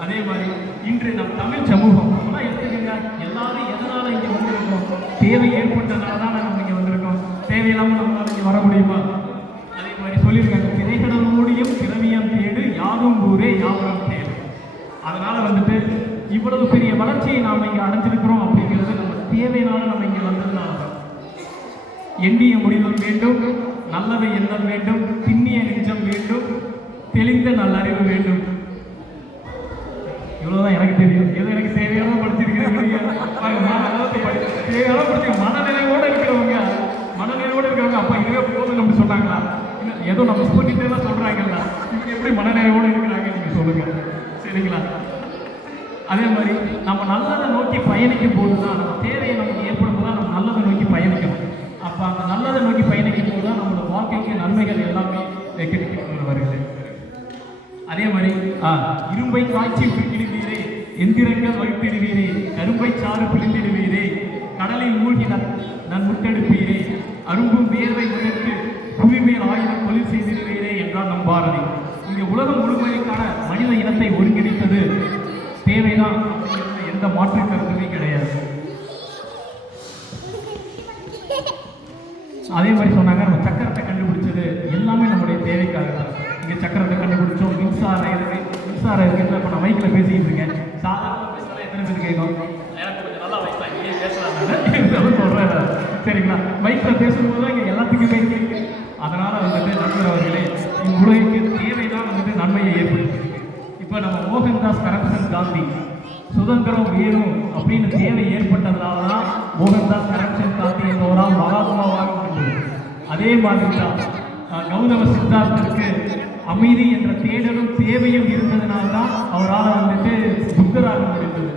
அதே மாதிரி இன்று நம் தமிழ் சமூகம் நம்மளாம் எடுத்துக்கங்க. எல்லாரும் எதனால இங்கே வந்திருக்கோம்? தேவை ஏற்பட்டதுனால தான் நம்ம இங்கே வந்திருக்கோம். தேவையில்லாமல் நம்மளால இங்கே வர முடியுமா? அதே மாதிரி சொல்லியிருக்காங்க, திரைக்கடல் மூடியும் திரவியம் தேடு, யாதும் ஊரே யாவரும் தேடு. அதனால வந்துட்டு இவ்வளவு பெரிய வளர்ச்சியை நாம் இங்கே அடைஞ்சிருக்கிறோம் அப்படிங்கிறது நம்ம தேவையினால நம்ம இங்கே வந்ததுனால தான். எண்ணிய முடிவும் வேண்டும், நல்லவை எண்ணம் வேண்டும், திண்ணிய நெஞ்சம் வேண்டும், தெளிந்த நல்லறிவு வேண்டும். இவ்வளவுதான் எனக்கு தெரியும். ஏதோ எனக்கு தேவையான படிச்சிருக்கிறேன். தேவையான படிச்சு மனநிலையோடு இருக்கிறவங்க அப்பா இதுவே போதும் நம்ம சொன்னாங்களா? ஏதோ நம்ம ஸ்கூட்டிகிட்டே தான் சொல்றாங்கல்ல, இவங்க எப்படி மனநிலையோடு இருக்கிறாங்க நீங்க சொல்லுங்க. சரிங்களா? அதே மாதிரி நம்ம நல்லதை நோக்கி பயணிக்கும் போது தான், நம்ம தேவையை நமக்கு ஏற்படும் போது தான் நம்ம நல்லதை நோக்கி பயணிக்கணும். அப்போ அந்த நல்லதை நோக்கி பயணிக்கும் போது தான் நம்மளோட வாழ்க்கைக்கு நன்மைகள் எல்லாமே கிடைக்கும் வருகிறது. அதே மாதிரி இரும்பை காய்ச்சி பிடித்திடுவீரே, எந்திரங்கள் வைத்திடுவீரே, கரும்பை சாறு பிழிந்திடுவீரே, கடலில் மூழ்கி நான் முட்டெடுப்பீரே, அரும்பும் வேர்வை உழைத்து புவிமேல் ஆயுதம் தொழில் செய்திருக்கிறே என்றார் நம் பாரதி. இங்கே உலகம் முழுமைக்கான மனித இனத்தை ஒருங்கிணைத்தது தேவைதான் அப்படிங்கிற எந்த மாற்று கருத்துமே கிடையாது. அதே மாதிரி சொன்னாங்க, நம்ம சக்கரத்தை கண்டுபிடிச்சது எல்லாமே நம்முடைய தேவைக்காக தான். இங்கே சக்கரத்தை கண்டுபிடிச்சோம், மின்சாரம் இருக்குல்ல. இப்போ நான் மைக்கில் பேசிக்கிட்டு இருக்கேன், சாதாரண பேசினாலும் எத்தனை பேர் கேட்கும்? எனக்கு கொஞ்சம் நல்லா வைக்கலாம், இங்கே பேசலாம் சொல்கிறேன், சரிங்களா? மைக்கில் பேசும்போது தான் இங்கே எல்லாத்துக்குமே கேட்கு. அதனால் வந்துட்டு நண்பர் அவர்களே, இவ்வுலகிற்கு தேவைதான் வந்துட்டு நன்மையை ஏற்படுத்தியிருக்கு. இப்போ நம்ம மோகன்தாஸ் கரம்சந்த் காந்தி சுதந்திரம் வேணும் அப்படின்னு தேவை ஏற்பட்டதுனால தான் மோகன்தாஸ் கரம்சந்த் காந்தி என்பவரால் மகாத்மாவாக முடிந்தது. அதே மாதிரி தான் கௌதம சித்தார்த்தருக்கு அமைதி என்ற தேடலும் தேவையும் இருந்ததுனால தான் அவரால் வந்துட்டு புத்தராக முடிந்தது.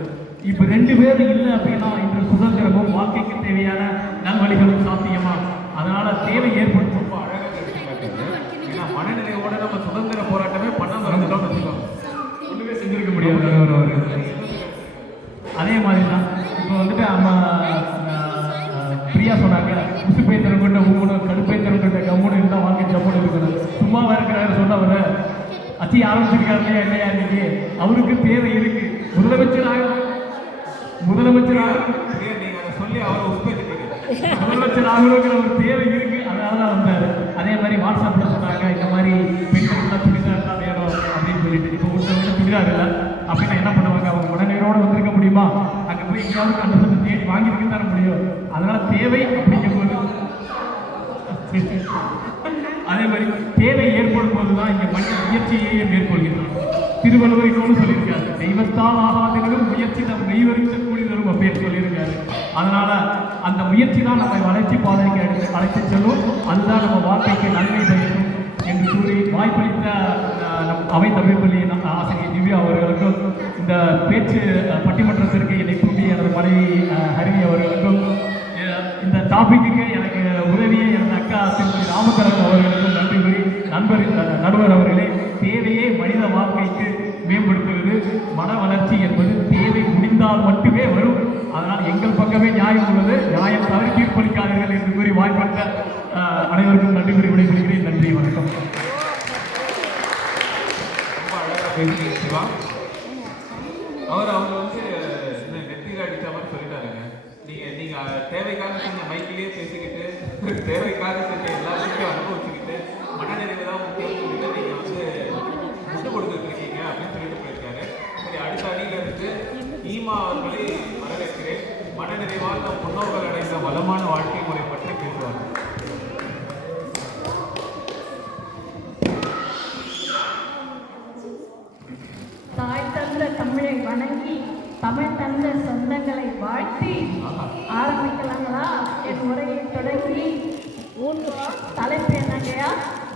இப்போ 2 பேர் இல்லை அப்படின்னா இன்று சுதந்திரமும் வாழ்க்கைக்கு தேவையான நல்வழிகளும் சாத்தியமா? அதனால தேவை ஏற்படுத்தும். ரொம்ப அழகாக பேசுறீங்க. ஏன்னா மனநிலையோட நம்ம சுதந்திர போராட்டமே பண்ணாம இருந்துட்டோம்னு வச்சுக்கோங்க, ஒன்றுமே செஞ்சிருக்க முடியாது. அதே மாதிரி தான் இப்போ வந்துட்டு பிரியா சொன்னாங்க, முசுப்பை தரம் கொண்ட ஊமுனும் கடுப்பை தரம் கொண்ட கம்முன்னு இருந்தால் வாழ்க்கை ஜம்முன்னு இருக்கணும். சும்மாவா இருக்கிறாரு சொன்னவர் அச்சி ஆரம்பிச்சிருக்காரு இல்லையா இன்னைக்கு? அவருக்கு தேவை இருக்கு. முதலமைச்சராக நீங்க அதை சொல்லி அவரை உட்படுத்திட்டீங்க. முதலமைச்சர் ஆகணுங்கிற ஒரு தேவை இருக்கு, அதனால தான் வந்தார். அதே மாதிரி வாட்ஸ்அப்பில் சொன்னாங்க, இந்த மாதிரி பெண்களுக்குலாம் துணிதார் தான் வேணும் அப்படின்னு சொல்லிட்டு. இப்போ ஒருத்தவங்க துணிதார் இல்லை அப்படின்னா என்ன பண்ணுவாங்க? அவங்க உடனேரோடு வந்திருக்க முடியுமா? அங்கே போய் எங்கேயாவது கண்டத்தை தேடி வாங்கிட்டு தர முடியும். அதனால தேவை அப்படிங்கும்போது அதே மாதிரி தேவை ஏற்படும் போது தான் இங்கே மனித முயற்சியையே மேற்கொள்கிறார். திருவள்ளுவர் இன்னொன்று சொல்லியிருக்காரு, தெய்வத்தால் ஆகாதவர்களும் முயற்சி நம் நெய்வரித்த கூலி தரும் அப்படின்னு சொல்லியிருக்காரு. அதனால அந்த முயற்சி தான் நம்மை வளர்ச்சி பாதைக்கு அழைத்து செல்லும். அதுதான் நம்ம வாழ்க்கைக்கு நன்மை பயக்கும் என்று கூறி வாய்ப்பளித்த நம் அவை தமிழ் பள்ளியின் ஆசிரியர் திவ்யா அவர்களுக்கும், இந்த பேச்சு பட்டிமன்றத்திற்கு என்னை கூட்டி எனது மனைவி ஹரிணி அவர்களுக்கும், இந்த டாபிக்கு எனக்கு உதவிய எனது அக்கா திருமதி ராமகரன் அவர்களுக்கும் நன்றி கூறி, நடுவர் அவர்களே, தேவையே மனித வாழ்க்கைக்கு மேம்படுத்துவது. மன வளர்ச்சி என்பது தேவை முடிந்தால் மட்டுமே வரும். அதனால் எங்கள் பக்கமே நியாயம் உள்ளது, நியாயம் தவிர தீர்ப்பளிக்காதீர்கள் என்று கூறி வாய்ப்பளித்த அனைவருக்கும் நன்றி கூறி விடைபெறுகிறேன். நன்றி, வணக்கம். ரொம்ப அழகாக பேசுறீங்க சிவா. அவர் வந்து நெத்தியில் அடித்த மாதிரி சொல்லிட்டாருங்க. நீங்க தேவைக்காக செஞ்ச மைக்கிலேயே பேசிக்கிட்டு, தேவைக்காக செஞ்ச எல்லாத்தையும் அனுபவிச்சுக்கிட்டு, மனநிறைவு தான் முக்கியம் சொல்லிட்டு நீங்க வந்து முட்டு கொடுத்துருக்கீங்க அப்படின்னு சொல்லிட்டு போயிருக்காரு. சரி, அடுத்த அணியில இருந்து ஈமா அவர்களை வரவேற்கிறேன். மனநிறைவால் நம் முன்னோர்கள் அடைந்த வளமான வாழ்க்கை முறை பற்றி பேசுவார். தாய் தந்த தமிழை வணங்கி, தமிழ் தந்த சொந்தங்களை வாழ்த்தி ஆரம்பிக்கலாங்களா? என் உரையை தொடங்கி தலைப்பு என்னங்கய்யா?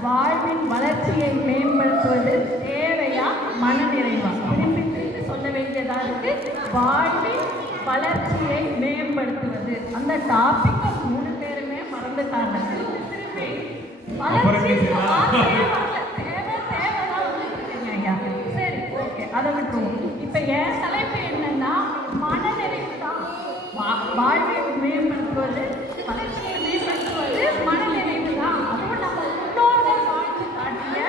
வாழ்வின் வளர்ச்சியை மேம்படுத்துவது தேவையா மனநிறைவா? திரும்பி திரும்பி சொல்ல வேண்டியதா இருக்கு. வாழ்வின் வளர்ச்சியை மேம்படுத்துவது அந்த டாபிக் 3 பேருமே மறந்துட்டாங்க. திரும்பி வளர்ச்சி சரி, ஓகே, அதை விட்டுருவோம். இப்போ என் தலைப்பு என்னன்னா, மனநிறைவு தான் வாழ்வை மேம்படுத்துவது, வளர்ச்சியை மேம்படுத்துவது மனநிறைவு தான். அதுவும் நம்ம முன்னோர்கள் வாழ்க்கை காட்டிய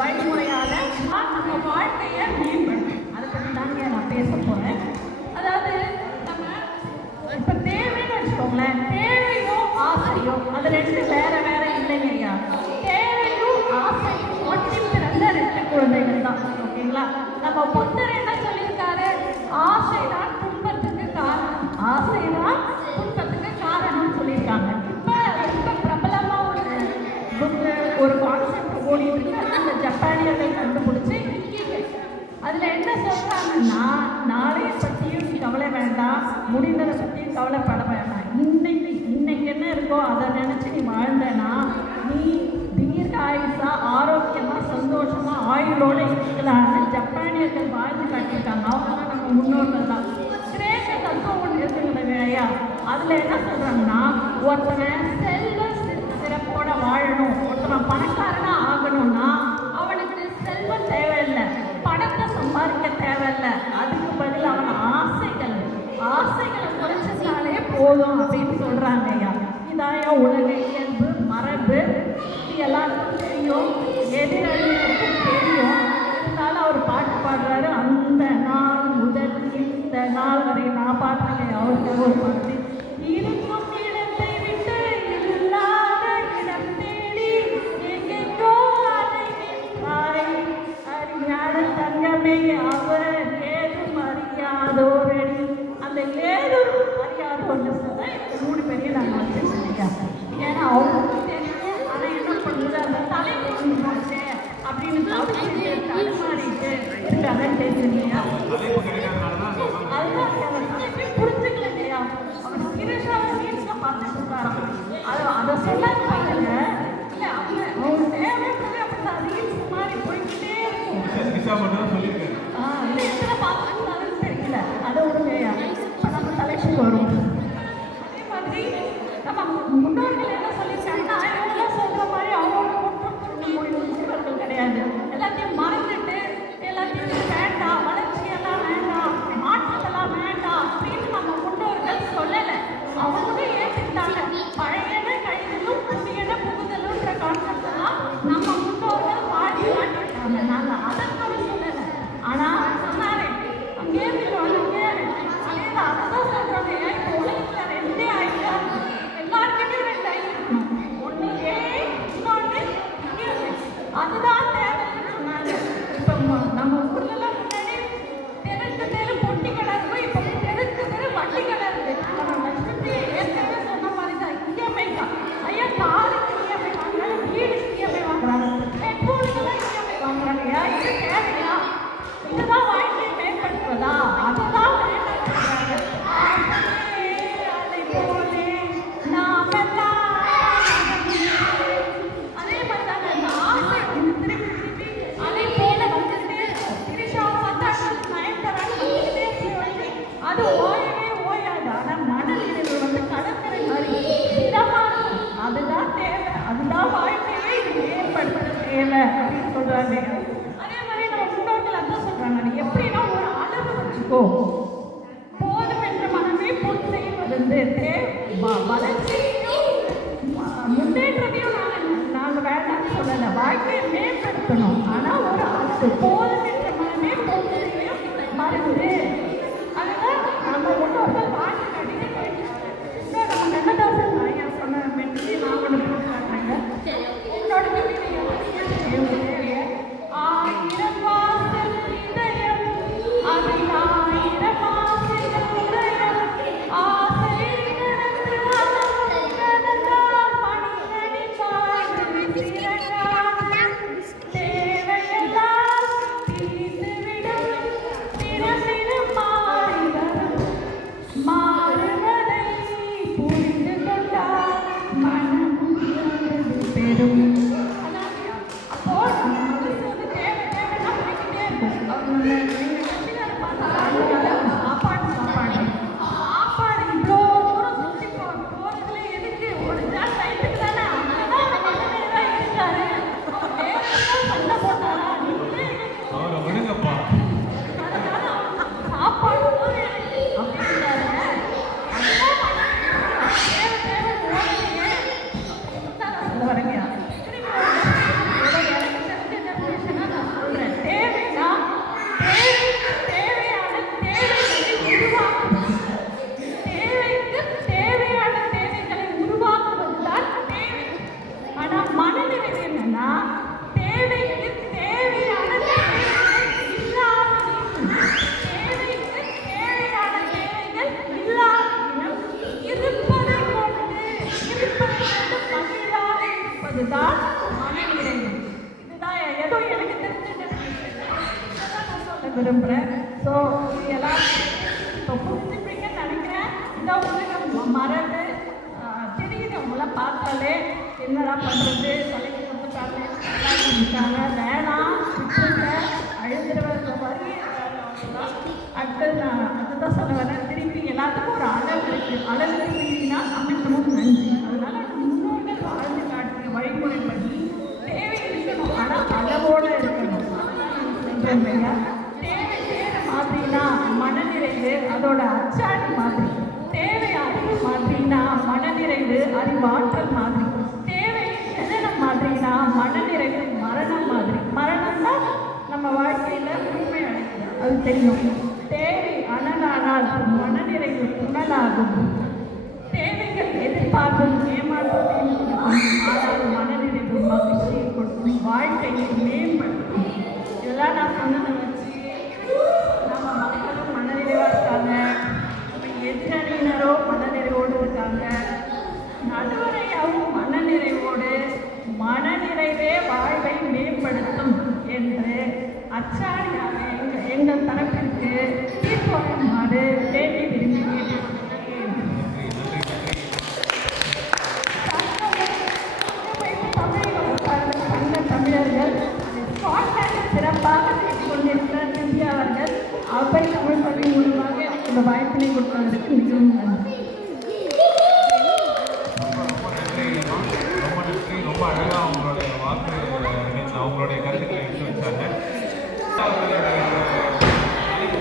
வழிமுறையால் நம்ம வாழ்க்கையை மேம்படுத்தும். அதை பற்றி தாங்க நான் பேச போகிறேன். அதாவது நம்ம இப்போ தேவைன்னு வச்சுக்கோங்களேன், தேவையோ ஆசையோ அது 2 வேற வேற இல்லைங்க ஐயா. தேவையும் ஆசையும் ஒட்டி பிறந்த 2 குழந்தைகள் தான். ஓகேங்களா? நம்ம புத்தர் என்ன சொல்லியிருக்காரு? ஆசைதான் துன்பத்துக்கு காரணம், ஆசைதான் துன்பத்துக்கு காரணம்னு சொல்லியிருக்காங்க. இப்போ ரொம்ப பிரபலமாக ஒரு கான்செப்ட் ஓடிட்டு இருக்கு, அந்த ஜப்பானியர்கள் கண்டுபிடிச்சி அதில் என்ன சொல்கிறாங்கன்னா, நாளைய பற்றியும் நீ கவலை வேண்டாம், முடிந்ததை பற்றியும் கவலைப்பட வேண்டாம். இன்னைக்கு என்ன இருக்கோ அதை நினச்சி நீ வாழ்ந்தனா நீ தீர்க்காயுசா ஆரோக்கியமாக சந்தோஷமாக ஆயுளோடு இருக்கலான்னு ஜப்பானியர்கள் வாழ்ந்து காட்டியிருக்காங்க. அவங்களாம் நம்ம முன்னோர்கள் தான். கிரேக்க தத்துவம் ஒன்று இருக்குங்களே ஐயா, அதில் என்ன சொல்கிறாங்கன்னா, ஒருத்தனை செல்வ சிறப்போட வாழணும், ஒருத்தனை பணக்காரனாக ஆகணும்னா அவனுக்கு செல்வம் தேவையில்லை, பணத்தை சம்பாதிக்க தேவையில்லை, அதுக்கு பதில் அவன் ஆசைகளை குறைச்சதுனாலே போதும் அப்படின்னு சொல்கிறாங்க ஐயா. இதான் இதுதான் உலக இயல்பு மரபு, இது எல்லாருக்கும் தெரியும், எதிரணிக்கும் தெரியும். இருந்தாலும் அவர் பாட்டு பாடுறாரு. அந்த நாள் முதல் இந்த நாள் வரை நான் பாடுறேன் அவருக்கு ஒரு பாட்டு. இருக்கும் இடத்தை விட்டு இல்லாத இடம் தேடி எங்கெங்கோ அலைகின்றாய். அறியாத தங்கமே அவர் ஏதும் அறியாதோரடி. அந்த ஏதும் அறியாதோன்னு சொன்னா எனக்கு 3 பேரையும் நாங்கள் வச்சுருக்கோம். ஏன்னா அவங்களுக்கும் தெரியும், ஆனால் என்ன பண்ணுறது அந்த தலைப்பு போச்சு அப்படின்னு தடுமாறிட்டு இருக்காங்கன்னு தெரிஞ்சுக்கலையா? அதுதான் அவர் தலைப்பே புரிஞ்சுக்கல இல்லையா? அவர் சீரியஸாக ரீல்ஸில் பார்த்துட்டு இருக்காராம். அதை சொல்லாது பாருங்க. இல்லை அவங்க தேவைப்படுறது அப்படி ரீல்ஸ் மாதிரி போய்கிட்டே இருக்கும். இல்லை எத்தனை பார்த்துருந்தாலும் தெரியல. அதை விடுங்கய்யா. இப்போ நம்ம தலைப்புக்கு வருவோம். அதே மாதிரி நம்ம முன்னோர்கள் என்ன சொல்லியிருக்காங்கன்னா, இவங்கெல்லாம் சொல்கிற மாதிரி அவங்களோட முன்னோர்கள் கிடையாது. எல்லாத்தையும் மறந்துட்டு எல்லாத்தையும் வேண்டாம், வளர்ச்சியெல்லாம் வேண்டாம், மாற்றத்தெல்லாம் வேண்டாம் அப்படின்னு நம்ம முன்னோர்கள் சொல்லலை. அவங்களும் ஏற்றுக்கிட்டாங்க. பழையன கழிதலும் புதியன புகுதலுன்ற கான்செப்ட் எல்லாம் நம்ம முன்னோர்கள் பாடி காட்டிட்டாங்க. நாங்கள் அதற்காக சொல்லலை. ஆனால் சொன்னாரே அங்கே அங்கே அதேதான் அதை தான் சொல்கிறாங்க. இப்போ உலகத்தில் 2 ஆயிட்டா எல்லாருக்கிட்டையும் 2 ஆயிடும். ஒன்று இன்னொன்று அதுதான் தேவைன்னு சொன்னாங்க. இப்போ நம்ம ஊர்லலாம் முன்னாடி தெருக்கு தெரு பொட்டி கடை இருக்கும். இப்போ தெருக்கு தெரு வட்டி கடை இருக்கு. நம்ம லட்சுமி ஏற்கனவே சொன்ன மாதிரி தான் இஎம்ஐ தான். ஐயா காருக்கு இஎம்ஐ வாங்குறாங்க, வீடுக்கு இஎம்ஐ வாங்குறாங்க, பெட்ரோலுக்கெல்லாம் இஎம்ஐ வாங்குறாங்க. இது தேவையா? இதுதான் வாழ்க்கையை மேம்படுத்துவதா? அதுதான் மேம்படுத்துறாங்க. அதை போலே நாமெல்லாம் அதே மாதிரி தாங்க இந்த ஆசை திருப்பி திருப்பி அதை போல வந்துட்டு திரிஷாவை பார்த்தா நயன்தாரான்னு வந்துக்கிட்டே வந்து அது ஓயவே ஓயாது. ஆனால் மனநிறைவு வந்து கடற்கரை மாதிரி இதமாக இருக்கும். அதுதான் தேவை. அதுதான் வாழ்க்கையை மேம்படுத்த தேவை அப்படின்னு சொல்கிறாங்க. அதே மாதிரி நம்ம முன்னோர்கள் அதான் சொல்கிறாங்க. எப்படின்னா ஒரு அளவு வச்சுக்கோ. போதும் என்ற மனமே பொன் செய்வது. வளர்ச்சியையும் முன்னேற்றத்தையும் நாங்கள் வேண்டாம்னு சொல்லலை. வாழ்க்கையை மேம்படுத்தணும். ஆனால் ஒரு அளவு போதும் என்ற மனமே பொன் செய்யும் மருந்து. அதுதான் நம்ம முன்னோர்கள் வாழ்க்கை கடிதம் போயிட்டாங்க. இன்னும் நம்ம கண்ணதாசன் ஐயா சொன்ன மெட்ரி நான் ஒன்று போட்டுறாங்க. உன்னோட ஆயிரம் வாசல் இதயம் அதில் 1000 வாசல் இதயம் ஆசை கடந்தால் மணியடி பாடு திரண்டால் தேவையெல்லாம் தீர்ந்துவிடும். தினத்தினம் மாறி வரும். மாறுவதை புரிந்து கொண்டால் மனம் பெறும். அப்போ நம்ம மனசு வந்து தேவை தேவைன்னா போய்கிட்டே இருக்கும். அவங்க சாப்பாடு சாப்பாடு இவ்வளோ தூரம் சுற்றி போகிறதுல எதுக்கு? ஒரு ஜான் டைத்துக்கு தானே. அதனால மனநிறைவாக இருக்காரு. அவர் வேற சண்டை போட்டாரா? அவரை விடுங்கப்பா. அதனால சாப்பாடு போது அப்படின்றாரு. அதுதான் தேவை தேவை ஓடலையே. நான் சொல்ல வரேங்க. நான் சொல்றேன். தேவைன்னா தேவையான தேவைகளை உருவாக்குவது. தேவைக்கு தேவையான தேவைகளை உருவாக்குவது தான் தேவை. ஆனால் மனநிறைவு என்னன்னா தேவைக்கு தேவையான தேவைகள் இல்லாததும் தேவைக்கு தேவையான தேவைகள் இல்லாததும் இருப்பதை கொண்டு மகிழ்வாக இருப்பதுதான் மனநிறைவு. இதுதான் ஏதோ எனக்கு தெரிஞ்சுட்டு நான் சொல்ல விரும்புகிறேன். ஸோ எல்லாரும் இப்போ புரிஞ்சுப்பீங்கன்னு நினைக்கிறேன். இந்த உலகம் மரபு தெரியுது. அவங்களாம் பார்த்தாலே என்னடா பண்ணுறது தலைக்கு கொடுத்துட்டாங்க வேணாம் விட்டுருங்க அழுதுற வரி அடுத்தது நான் அதுதான் சொல்ல வரேன். திருப்பி எல்லாத்துக்கும் ஒரு அளவு இருக்குது. அளவுக்கு மீறினா அமைக்கணும் நன்றி. அதனால முன்னோர்கள் வாழ்ந்து காட்டிய வழிமுறைப்படி தேவை இருக்கணும். ஆனால் அளவோடு இருக்கணும். தேவை தேவை மாதிரினா மனநிறைவு அதோட அச்சாணி மாதிரி. தேவை அறிவு மாதிரினா மாதிரினா மனநிறைவு அறிவாற்றல் மாதிரி, தேவை ஜனனம் மாதிரினா மனநிறைவு மரணம் மாதிரி. மரணம்னா நம்ம வாழ்க்கையில உண்மை அடைகிறது, அது தெரியும். தேவை அனலானால் மனநிறைவு புனலாகும். தேவைகள் எதிர்பார்ப்பும் ஏமாற்றத்தையும் கொடுக்கும், ஆனால் மனநிறைவு மகிழ்ச்சியை கொடுக்கும், வாழ்க்கையை மேம்படுத்தும். இதெல்லாம் நான் சொன்னதை வச்சு நம்ம மக்களும் மனநிறைவாக இருக்காங்க, நம்ம எதிரணியினரோ மனநிறைவோடு இருக்காங்க. நடுவரையாவும் மனநிறைவோடு மனநிறைவே வாழ்வை மேம்படுத்தும் என்று அச்சாரியாக எங்கள் தரப்பிற்கு தீர்ப்பு வழங்குமாறு தேடி விரும்பி கேட்டுக்கொள்கிறேன். தமிழர்கள் ஸ்காட்லாந்தில் சிறப்பாக செய்து கொண்டிருக்கிறார் திவ்யா அவர்கள். அவை தமிழ் பள்ளி மூலமாக எனக்கு இந்த வாய்ப்பினை கொடுப்பதற்கு மிகவும் நன்றி. ரொம்ப நன்றி. ரொம்ப அழகாக அவங்களுடைய வாக்கு அவங்களுடைய கருத்துக்களை எடுத்து வச்சாங்க.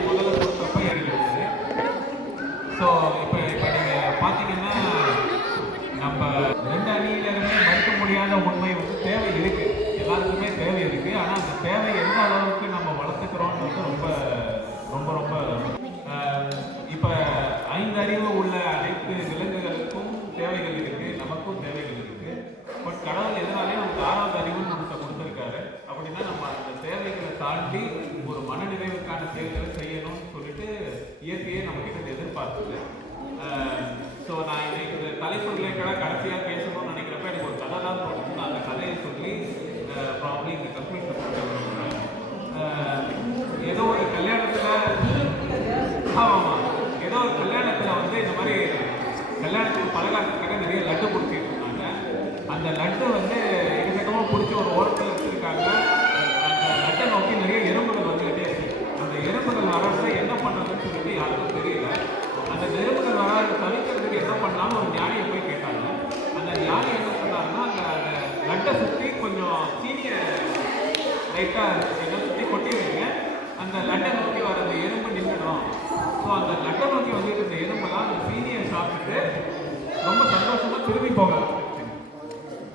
முதல்ல கொடுத்தப்ப இருந்தது. ஸோ இப்போ நீங்கள் பார்த்தீங்கன்னா நம்ம ரெண்டு அணியிலிருந்தே மறுக்க முடியாத உண்மை வந்து தேவை இருக்கு, எல்லாருக்குமே தேவை இருக்கு. ஆனால் அந்த தேவை எந்த அளவுக்கு நம்ம வளர்த்துக்கிறோன்றது ரொம்ப ரொம்ப ரொம்ப இப்போ 5 அறிவு உள்ள அனைத்து விலங்குகளுக்கும் தேவைகள் இருக்கு, நமக்கும் தேவைகள் இருக்கு. பட் கடவுள் எதனாலே நமக்கு 6வது அறிவுன்னு நமக்கு கொடுத்துருக்காரு. அப்படின்னா நம்ம அந்த தேவைகளை தாண்டி ஒரு மனநிறைவுக்கான செயல்களை செய்யணும்னு சொல்லிட்டு இயற்கையை நம்ம கிட்ட எதிர்பார்க்குது. ஸோ நான் இன்னைக்கு தலைப்பு ரிலேட்டடாக கடைசியாக பேசணும்னு நினைக்கிறப்ப எனக்கு ஒரு கதை தான் தோணுச்சு. நான் அந்த கதையை சொல்லி ப்ராப்ளம் இந்த கம்ப்ளீட் பண்ணுறேன். ஏதோ ஒரு கல்யாணத்தில் ஆமாம் ஏதோ ஒரு கல்யாணத்தில் வந்து இந்த மாதிரி கல்யாணத்துக்கு பலகாரத்துக்காக நிறைய லட்டு கொடுத்துட்டு இருந்தாங்க. அந்த லட்டு வந்து எதுக்கிட்டமாக பிடிச்சி ஒரு ஓரத்தில் வச்சுருக்காங்க. அந்த லட்டை நோக்கி நிறைய எறும்புகள் வந்துக்கிட்டே இருக்கு. அந்த எறும்புகள் வர்றப்ப என்ன பண்ணுறதுன்னு சொல்லிட்டு யாருக்கும் தெரியல. அந்த எறும்புகள் வராது தவிர்க்கிறதுக்கு என்ன பண்ணாலும் ஒரு ஞானியை போய் கேட்டாங்க. அந்த ஞானி என்ன சொன்னாருன்னா அந்த லட்டை சுற்றி கொஞ்சம் சீனியை லைட்டாக ஏதோ சுற்றி கொட்டி வைங்க, அந்த லட்டை நோக்கி வர அந்த எறும்பு நின்றுடும். ஸோ அந்த லட்டை நோக்கி வந்துட்டு இந்த எறும்பெல்லாம் அந்த சீனியை சாப்பிட்டுட்டு ரொம்ப சந்தோஷமாக திரும்பி போக ஆரம்பிச்சு.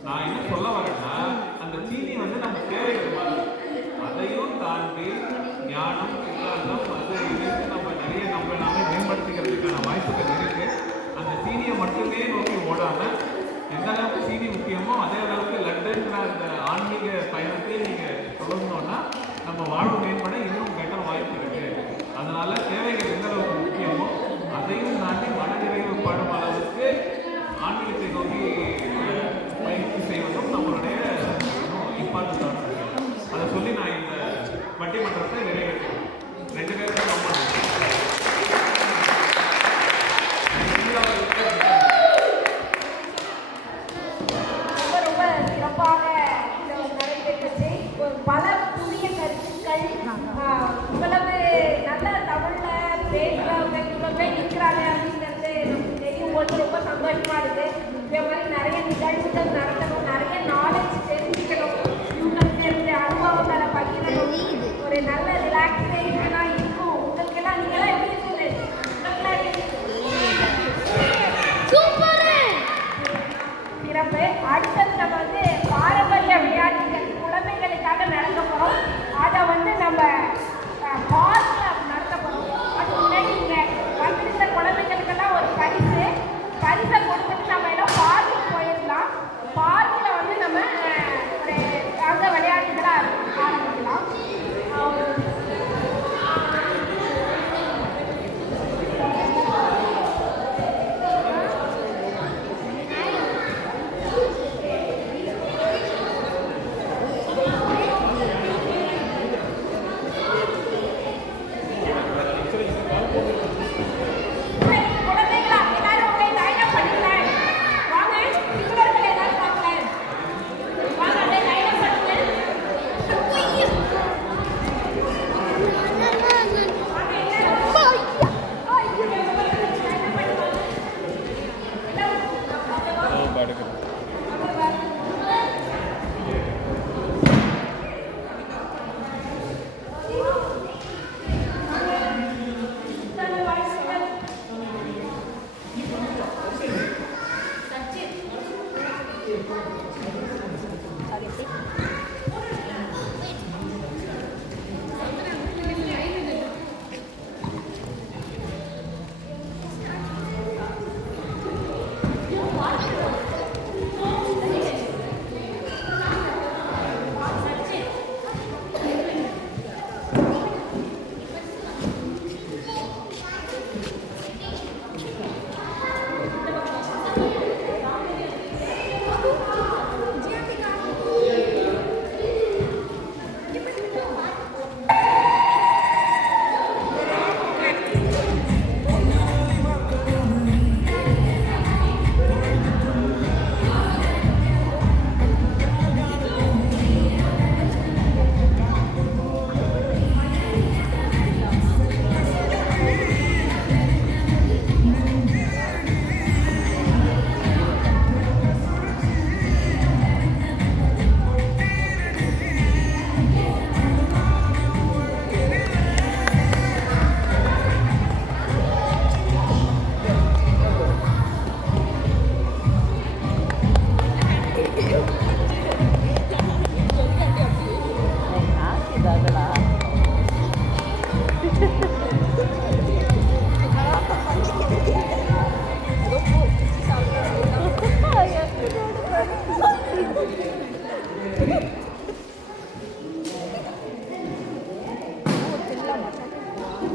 நான் என்ன சொல்ல வரேன்னா அந்த சீனி வந்து நம்ம தேவைகள் மாதிரி, அதையும் தாண்டி ஞானம் சித்தாந்தம் அது இதுக்கு நம்ம நிறைய நம்ம நாமே மேம்படுத்திக்கிறதுக்கான வாய்ப்புகள் இருக்கு. அந்த சீனியை மட்டுமே நோக்கி ஓடாம எந்த அளவுக்கு சீனி முக்கியமோ அதே அளவுக்கு லட்டுன்ற அந்த ஆன்மீக பயணத்தையும் நீங்கள் தொடர்ந்தோன்னா நம்ம வாழ்வு மேம்பட இன்னும் பெட்டர் வாய்ப்பு இருக்கு. அதனால தேவைகள் எந்த அளவுக்கு முக்கியமோ அதையும் தாண்டி மனநிறைவு படும் அளவுக்கு ஆன்மீகத்தை நோக்கி பயிற்சி செய்வதும் நம்மளுடைய இம்பார்ட்டன்ஸ். அதை சொல்லி நான் இந்த பட்டிமன்றத்தை நிறைவேற்றேன். 2 பேருக்கும் ரொம்ப ரொம்ப சிறப்பாக நடைபெற்றுச்சு. பல புதிய கருத்துக்கள், இவ்வளவு நல்ல தமிழ்ல பேசுறவங்க இவ்வளவு பேர் இருக்கிறாங்க அப்படிங்கிறது நமக்கு தெரியும் போது ரொம்ப சந்தோஷமா இருக்கு. இதே மாதிரி நிறைய நிகழ்வுகள் நடத்தணும், நிறைய நாலேஜ் தெரிஞ்சுக்கணும், இவங்களுக்கு இருந்த அனுபவங்களை பகிரணும், ஒரு நல்ல ரிலாக்ஸேஷனா இருக்கும். உங்களுக்கெல்லாம் நீங்களாம் எப்படி இருக்குது? சிறப்பு. அடுத்தது நம்ம வந்து பாரம்பரிய விளையாட்டுகள் குழந்தைகளுக்காக நடத்த போகிறோம். அதை வந்து நம்ம பார்க்கில் நடத்த போகிறோம். அது முன்னாடி இங்கே வந்திருந்த குழந்தைகளுக்கெல்லாம் ஒரு பரிசை கொடுத்துட்டு நம்ம எல்லாம் பார்க்குக்கு போயிடலாம். பார்க்கில் வந்து நம்ம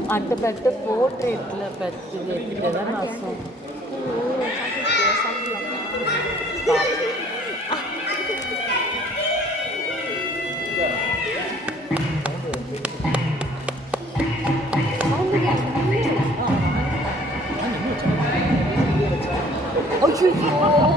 அந்த பெட்டு போர்ட்ரேட்டில் பெட்டு வைக்கிறத நான் சொன்னேன். ஐயோ